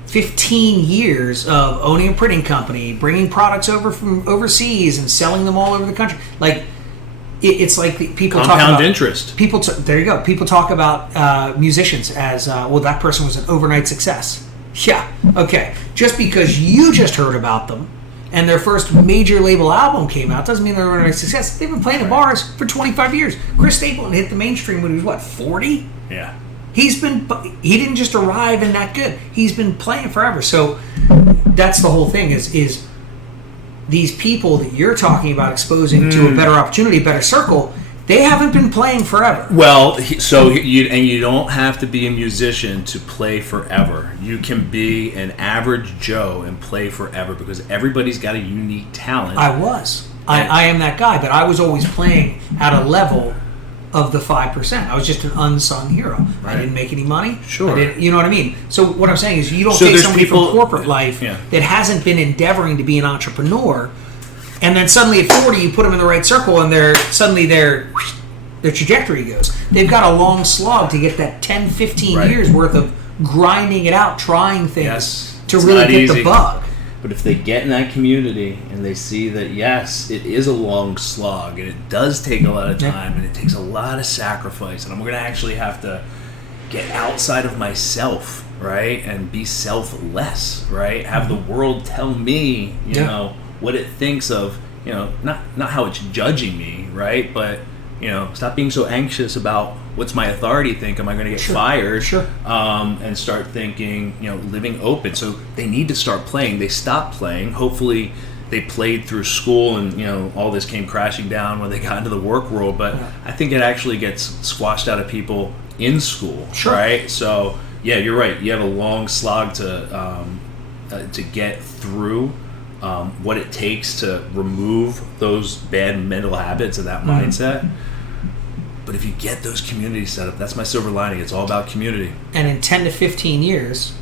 15 years of owning a printing company, bringing products over from overseas and selling them all over the country. Like, it's like people compound talk about interest. There you go. People talk about musicians as well. That person was an overnight success. Yeah. Okay. Just because you just heard about them and their first major label album came out doesn't mean they're an overnight success. They've been playing in bars for 25 years. Chris Stapleton hit the mainstream when he was 40. Yeah. He didn't just arrive and that good. He's been playing forever. So that's the whole thing is these people that you're talking about exposing to a better opportunity, a better circle, they haven't been playing forever. Well, you don't have to be a musician to play forever. You can be an average Joe and play forever because everybody's got a unique talent. I am that guy, but I was always playing at a level of the 5%. I was just an unsung hero. Right. I didn't make any money. Sure. You know what I mean? So what I'm saying is you don't take somebody from corporate life that hasn't been endeavoring to be an entrepreneur, and then suddenly at 40 you put them in the right circle and their trajectory goes. They've got a long slog to get that 10, 15 years worth of grinding it out, trying things to really get the bug. But if they get in that community and they see that, yes, it is a long slog and it does take a lot of time and it takes a lot of sacrifice and I'm going to actually have to get outside of myself, right, and be selfless, right, have the world tell me, you know, what it thinks of, not how it's judging me, right, but, stop being so anxious about what's my authority think, am I going to get fired, and start thinking, living open. So they need to start playing. They stopped playing. Hopefully they played through school and, all this came crashing down when they got into the work world. But I think it actually gets squashed out of people in school, right? So, yeah, you're right. You have a long slog to get through what it takes to remove those bad mental habits and that mindset. But if you get those communities set up, that's my silver lining. It's all about community. And in 10 to 15 years...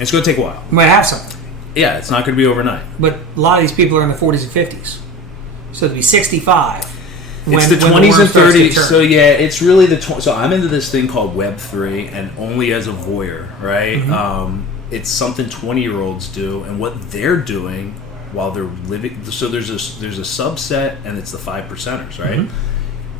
It's going to take a while. You might have something. Yeah, it's not going to be overnight. But a lot of these people are in their 40s and 50s. So they'll be 65. It's the 20s and 30s. So, yeah, it's really the... So I'm into this thing called Web3 and only as a voyeur, right? Mm-hmm. It's something 20-year-olds do. And what they're doing while they're living... So there's a subset, and it's the 5%ers, right? Mm-hmm.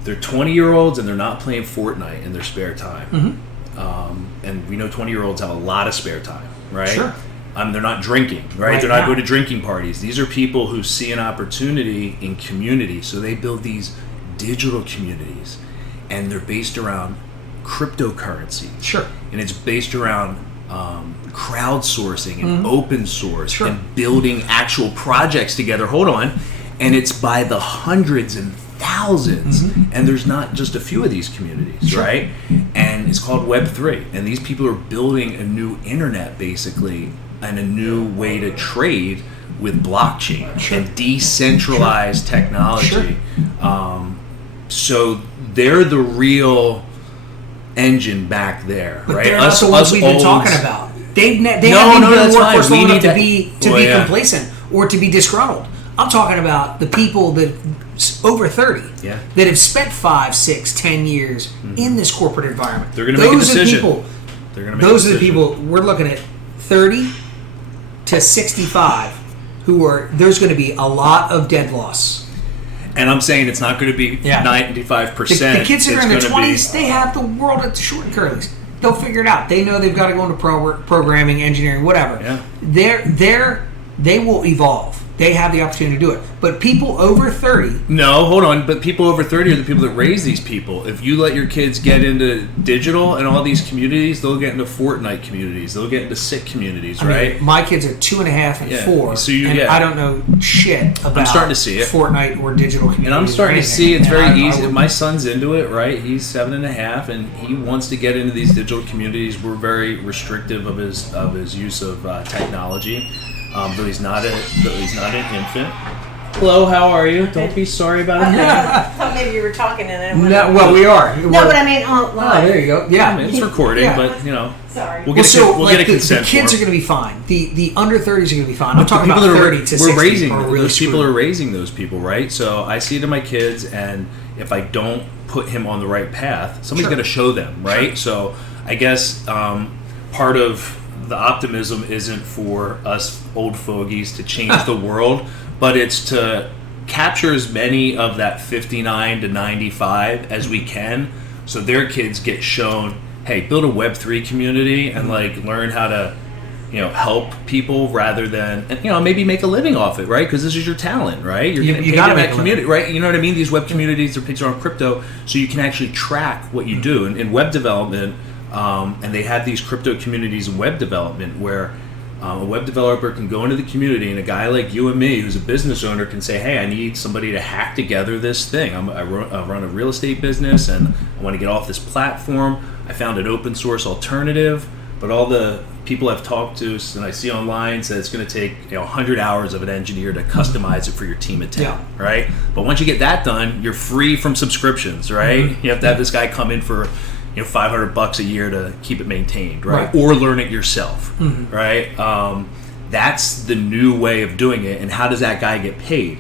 They're 20-year-olds and they're not playing Fortnite in their spare time. Mm-hmm. And we know 20-year-olds have a lot of spare time, right? Sure. They're not drinking, right? They're not going to drinking parties. These are people who see an opportunity in community. So they build these digital communities and they're based around cryptocurrency. Sure. And it's based around crowdsourcing and open source and building actual projects together. Hold on. And it's by the hundreds and thousands, and there's not just a few of these communities, right? And it's called Web3, and these people are building a new internet, basically, and a new way to trade with blockchain and decentralized technology. So they're the real engine back there, but right? They're not the ones we've been talking about. They haven't been in the workforce long enough to be complacent or to be disgruntled. I'm talking about the people that over 30 that have spent 5, 6, 10 years in this corporate environment. They're going to make a decision. Those are the people we're looking at 30 to 65 who are, there's going to be a lot of dead loss. And I'm saying it's not going to be 95%. The kids that are in their 20s, they have the world at the short and curlies. They'll figure it out. They know they've got to go into programming, engineering, whatever. Yeah. They will evolve. They have the opportunity to do it. But people over 30... No, hold on. But people over 30 are the people that raise these people. If you let your kids get into digital and all these communities, they'll get into Fortnite communities. They'll get into sick communities, right? Mean, my kids are 2.5 and 4. So I don't know shit about I'm starting to see it. Fortnite or digital communities. And I'm starting to see it's very easy. My son's into it, right? He's 7.5, and he wants to get into these digital communities. We're very restrictive of his use of technology. Though he's not an infant, Hello, how are you? Don't be sorry about it. I thought maybe you were talking and I went. No, well, we are. No, but I mean, Oh, live. there you go. Yeah. It's recording, Yeah. but you know, Sorry. we'll get a consent the kids are form. going to be fine. The under 30s are going to be fine. I'm talking The about people that 30 to 60 we're raising are really those people screwed. are raising those people, right? So I see it in my kids, and if I don't put him on the right path, somebody's Sure. going to show them, right? So I guess part of the optimism isn't for us old fogies to change the world, but it's to capture as many of that 59 to 95 as we can, so their kids get shown, hey, build a Web3 community and like learn how to, you know, help people rather than, you know, maybe make a living off it, right? Because this is your talent, right? You're getting You paid gotta in make that a community, living. right? You know what I mean? These web communities are picks on crypto, so you can actually track what you do. And in web development, and they have these crypto communities in web development where a web developer can go into the community, and a guy like you and me, who's a business owner, can say, hey, I need somebody to hack together this thing. I run a real estate business, and I want to get off this platform. I found an open source alternative, but all the people I've talked to and I see online said it's going to take 100 hours of an engineer to customize it for your team of 10, Yeah. right? But once you get that done, you're free from subscriptions, right? Mm-hmm. You have to have this guy come in for $500 a year to keep it maintained, right? Right. Or learn it yourself, Mm-hmm. right? That's the new way of doing it. And how does that guy get paid?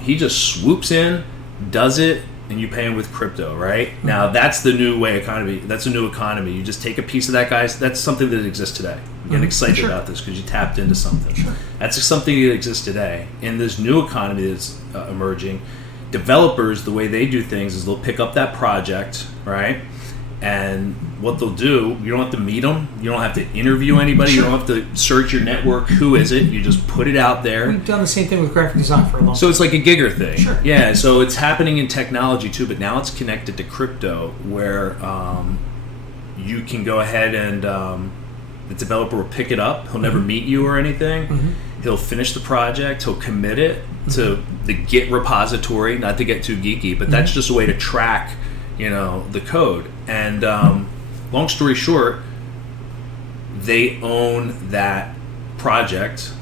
He just swoops in, does it, and you pay him with crypto, right? Mm-hmm. Now that's the new way economy. That's a new economy. You just take a piece of that guy's. That's something that exists today. You get excited Mm-hmm. Sure. about this because you tapped into something. Sure. That's just something that exists today. In this new economy that's emerging, developers, the way they do things is they'll pick up that project, right? And what they'll do, you don't have to meet them. You don't have to interview anybody. You don't have to search your network. Who is it? You just put it out there. We've done the same thing with graphic design for a long time. So it's like a gigger thing. Sure. Yeah, so it's happening in technology too, but now it's connected to crypto where you can go ahead and the developer will pick it up. He'll never meet you or anything. He'll finish the project. He'll commit it to the Git repository, not to get too geeky, but that's just a way to track, the code. And long story short, they own that project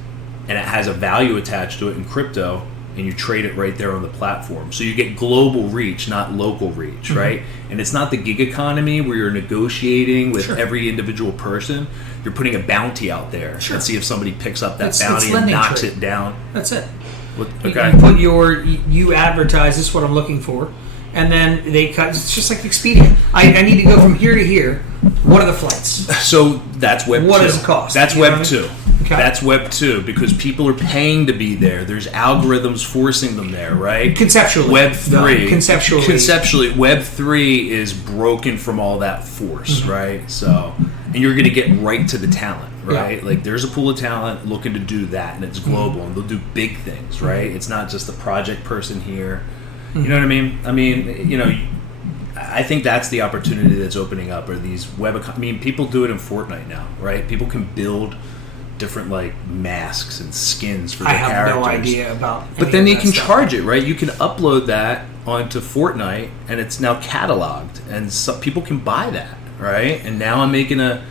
and it has a value attached to it in crypto, and you trade it right there on the platform. So you get global reach, not local reach, right? And it's not the gig economy where you're negotiating with every individual person. You're putting a bounty out there. Sure. And see if somebody picks up that It's bounty and lending knocks trade. it down. That's it. Okay. You put you advertise, this is what I'm looking for, and then they cut. It's just like Expedia. I need to go from here to here. What are the flights? So that's Web 2. What does it cost? That's You know Web what I mean? 2. Okay. That's Web 2 because people are paying to be there. There's algorithms forcing them there, right? Conceptually. Web 3. Conceptually. Web 3 is broken from all that force, right? So, and you're going to get right to the talent, right? Yeah. Like there's a pool of talent looking to do that, and it's global, and they'll do big things, right? It's not just the project person here. You know what I mean? I mean, I think that's the opportunity that's opening up. Are these people do it in Fortnite now, right? People can build different masks and skins for their I have characters. no idea about. But any then of they that can stuff. charge it, right? You can upload that onto Fortnite, and it's now cataloged, and people can buy that, right? And now I'm making a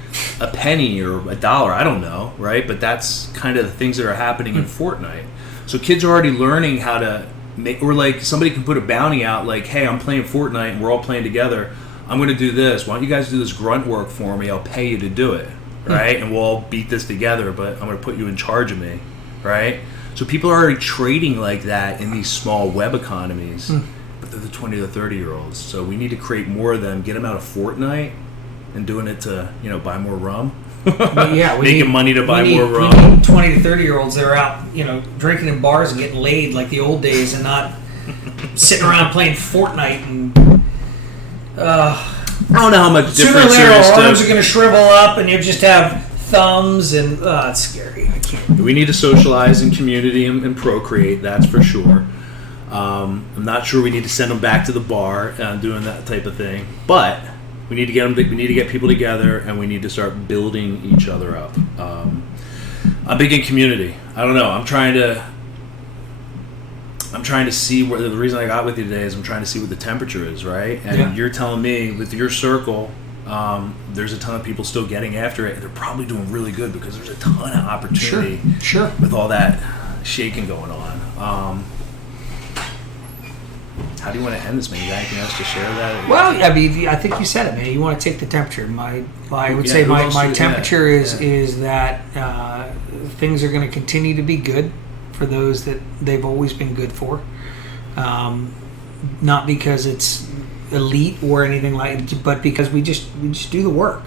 penny or $1. I don't know, right? But that's kind of the things that are happening in Fortnite. So kids are already learning how to make, or somebody can put a bounty out, hey, I'm playing Fortnite, and we're all playing together. I'm going to do this. Why don't you guys do this grunt work for me? I'll pay you to do it. Right, and we'll all beat this together, but I'm going to put you in charge of me, right? So people are already trading like that in these small web economies, but they're the 20 to 30-year-olds. So we need to create more of them, get them out of Fortnite, and doing it to buy more rum. Yeah, making money to buy more rum. We need 20 to 30-year-olds that are out, drinking in bars and getting laid like the old days, and not sitting around playing Fortnite and. I don't know how much Sooner or difference later, there is our arms are to. going to shrivel up, and you just have thumbs, and it's scary. I can't. We need to socialize in community and procreate. That's for sure. I'm not sure we need to send them back to the bar doing that type of thing, but we need to get them. We need to get people together, and we need to start building each other up. I'm big in community. I don't know. I'm trying to see where the reason I got with you today is I'm trying to see what the temperature is, right? And you're telling me with your circle, there's a ton of people still getting after it, and they're probably doing really good because there's a ton of opportunity Sure. with all that shaking going on. how do you want to end this, man? You got anything else to share that? Well, I mean, I think you said it, man. You want to take the temperature. I would say my temperature is that things are going to continue to be good for those that they've always been good for. Not because it's elite or anything like it, but because we just do the work.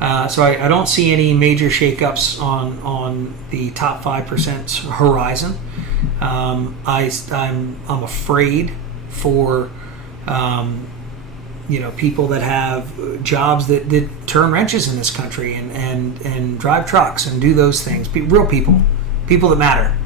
So I don't see any major shakeups on the top 5% horizon. I'm afraid for people that have jobs that turn wrenches in this country and drive trucks and do those things. Real people that matter.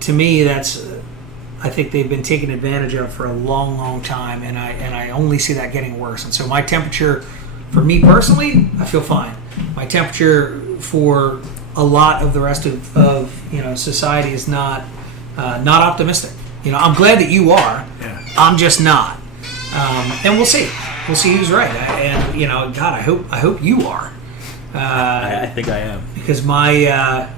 To me, I think they've been taken advantage of for a long, long time, and I only see that getting worse. And so my temperature, for me personally, I feel fine. My temperature for a lot of the rest of society is not optimistic. I'm glad that you are. Yeah. I'm just not. And we'll see. We'll see who's right. God, I hope you are. I think I am. Because my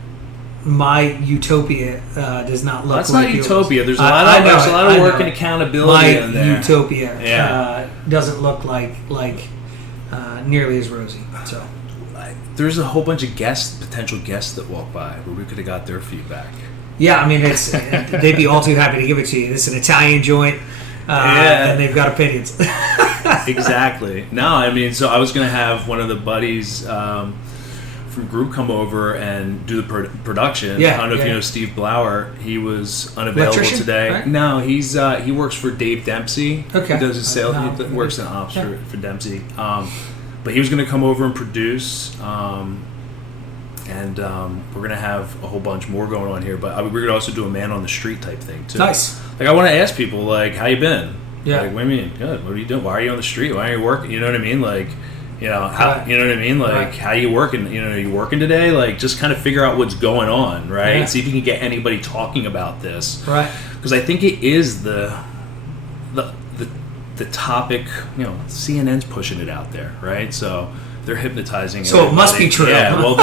utopia does not look that's like not yours. utopia. There's a lot of work and accountability in there. My utopia doesn't look like nearly as rosy. So there's a whole bunch of potential guests that walk by where we could have got their feedback. Yeah, I mean, they'd be all too happy to give it to you. It's an Italian joint, and they've got opinions. Exactly. No, I mean, so I was going to have one of the buddies from group come over and do the production. Yeah, I don't know if you know Steve Blauer. He was unavailable Electrician, today. right? No, he works for Dave Dempsey. Okay. He does his sales. He works in ops for Dempsey. But he was going to come over and produce. And we're going to have a whole bunch more going on here. But we're going to also do a man on the street type thing too. Nice. Like, I want to ask people, like, how you been? Yeah. Like, what do you mean? Good. What are you doing? Why are you on the street? Why are you working? You know what I mean? Like, how, you know what I mean? Like, Right. how you working? Are you working today? Like, just kind of figure out what's going on, right? Yeah. See if you can get anybody talking about this. Right. Because I think it is the topic, CNN's pushing it out there, right? So they're hypnotizing So it must be true. Yeah, well,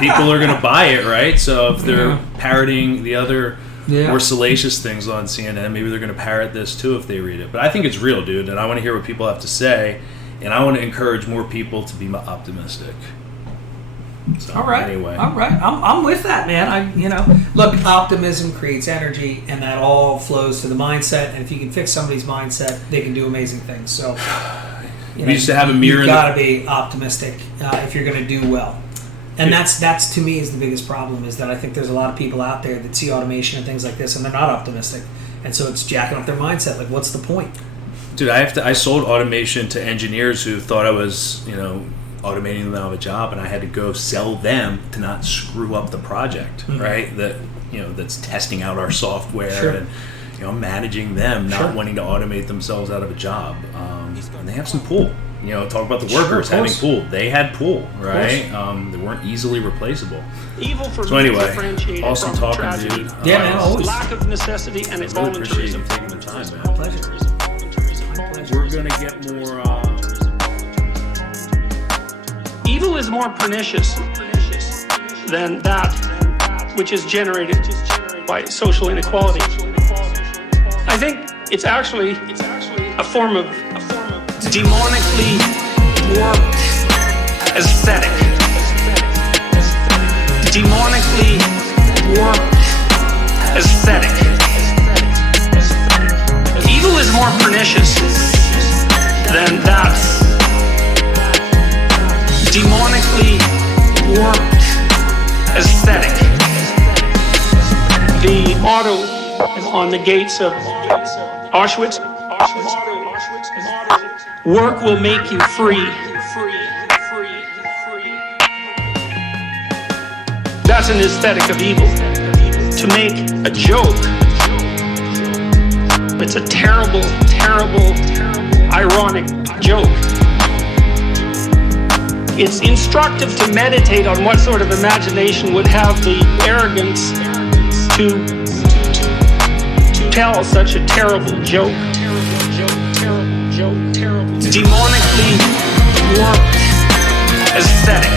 people are going to buy it, right? So if they're parroting the other more salacious things on CNN, maybe they're going to parrot this too if they read it. But I think it's real, dude, and I want to hear what people have to say, and I want to encourage more people to be optimistic. So, All right. Anyway. All right. I'm with that, man. Look, optimism creates energy, and that all flows to the mindset. And if you can fix somebody's mindset, they can do amazing things. So, We used to have a mirror. You've got to be optimistic if you're going to do well. And that's to me is the biggest problem, is that I think there's a lot of people out there that see automation and things like this, and they're not optimistic, and so it's jacking up their mindset. Like, what's the point? Dude, I sold automation to engineers who thought I was, automating them out of a job, and I had to go sell them to not screw up the project, right? That that's testing out our software and managing them, not wanting to automate themselves out of a job. And they have some pool. Talk about the workers having pool. They had pool, right? They weren't easily replaceable. Evil for So me anyway, differentiated awesome from talking, tragedy. dude. Yeah, man, always. Lack of necessity and its I really appreciate you voluntarism. taking the time, man. Pleasure. We're gonna get more. Evil is more pernicious than that which is generated by social inequality. I think it's actually a form of demonically warped aesthetic. Demonically warped aesthetic. Evil is more pernicious than that demonically warped aesthetic. The motto on the gates of Auschwitz: work will make you free. That's an aesthetic of evil. To make a joke, it's a terrible, terrible, ironic joke. It's instructive to meditate on what sort of imagination would have the arrogance to tell such a terrible joke. Demonically warped aesthetic.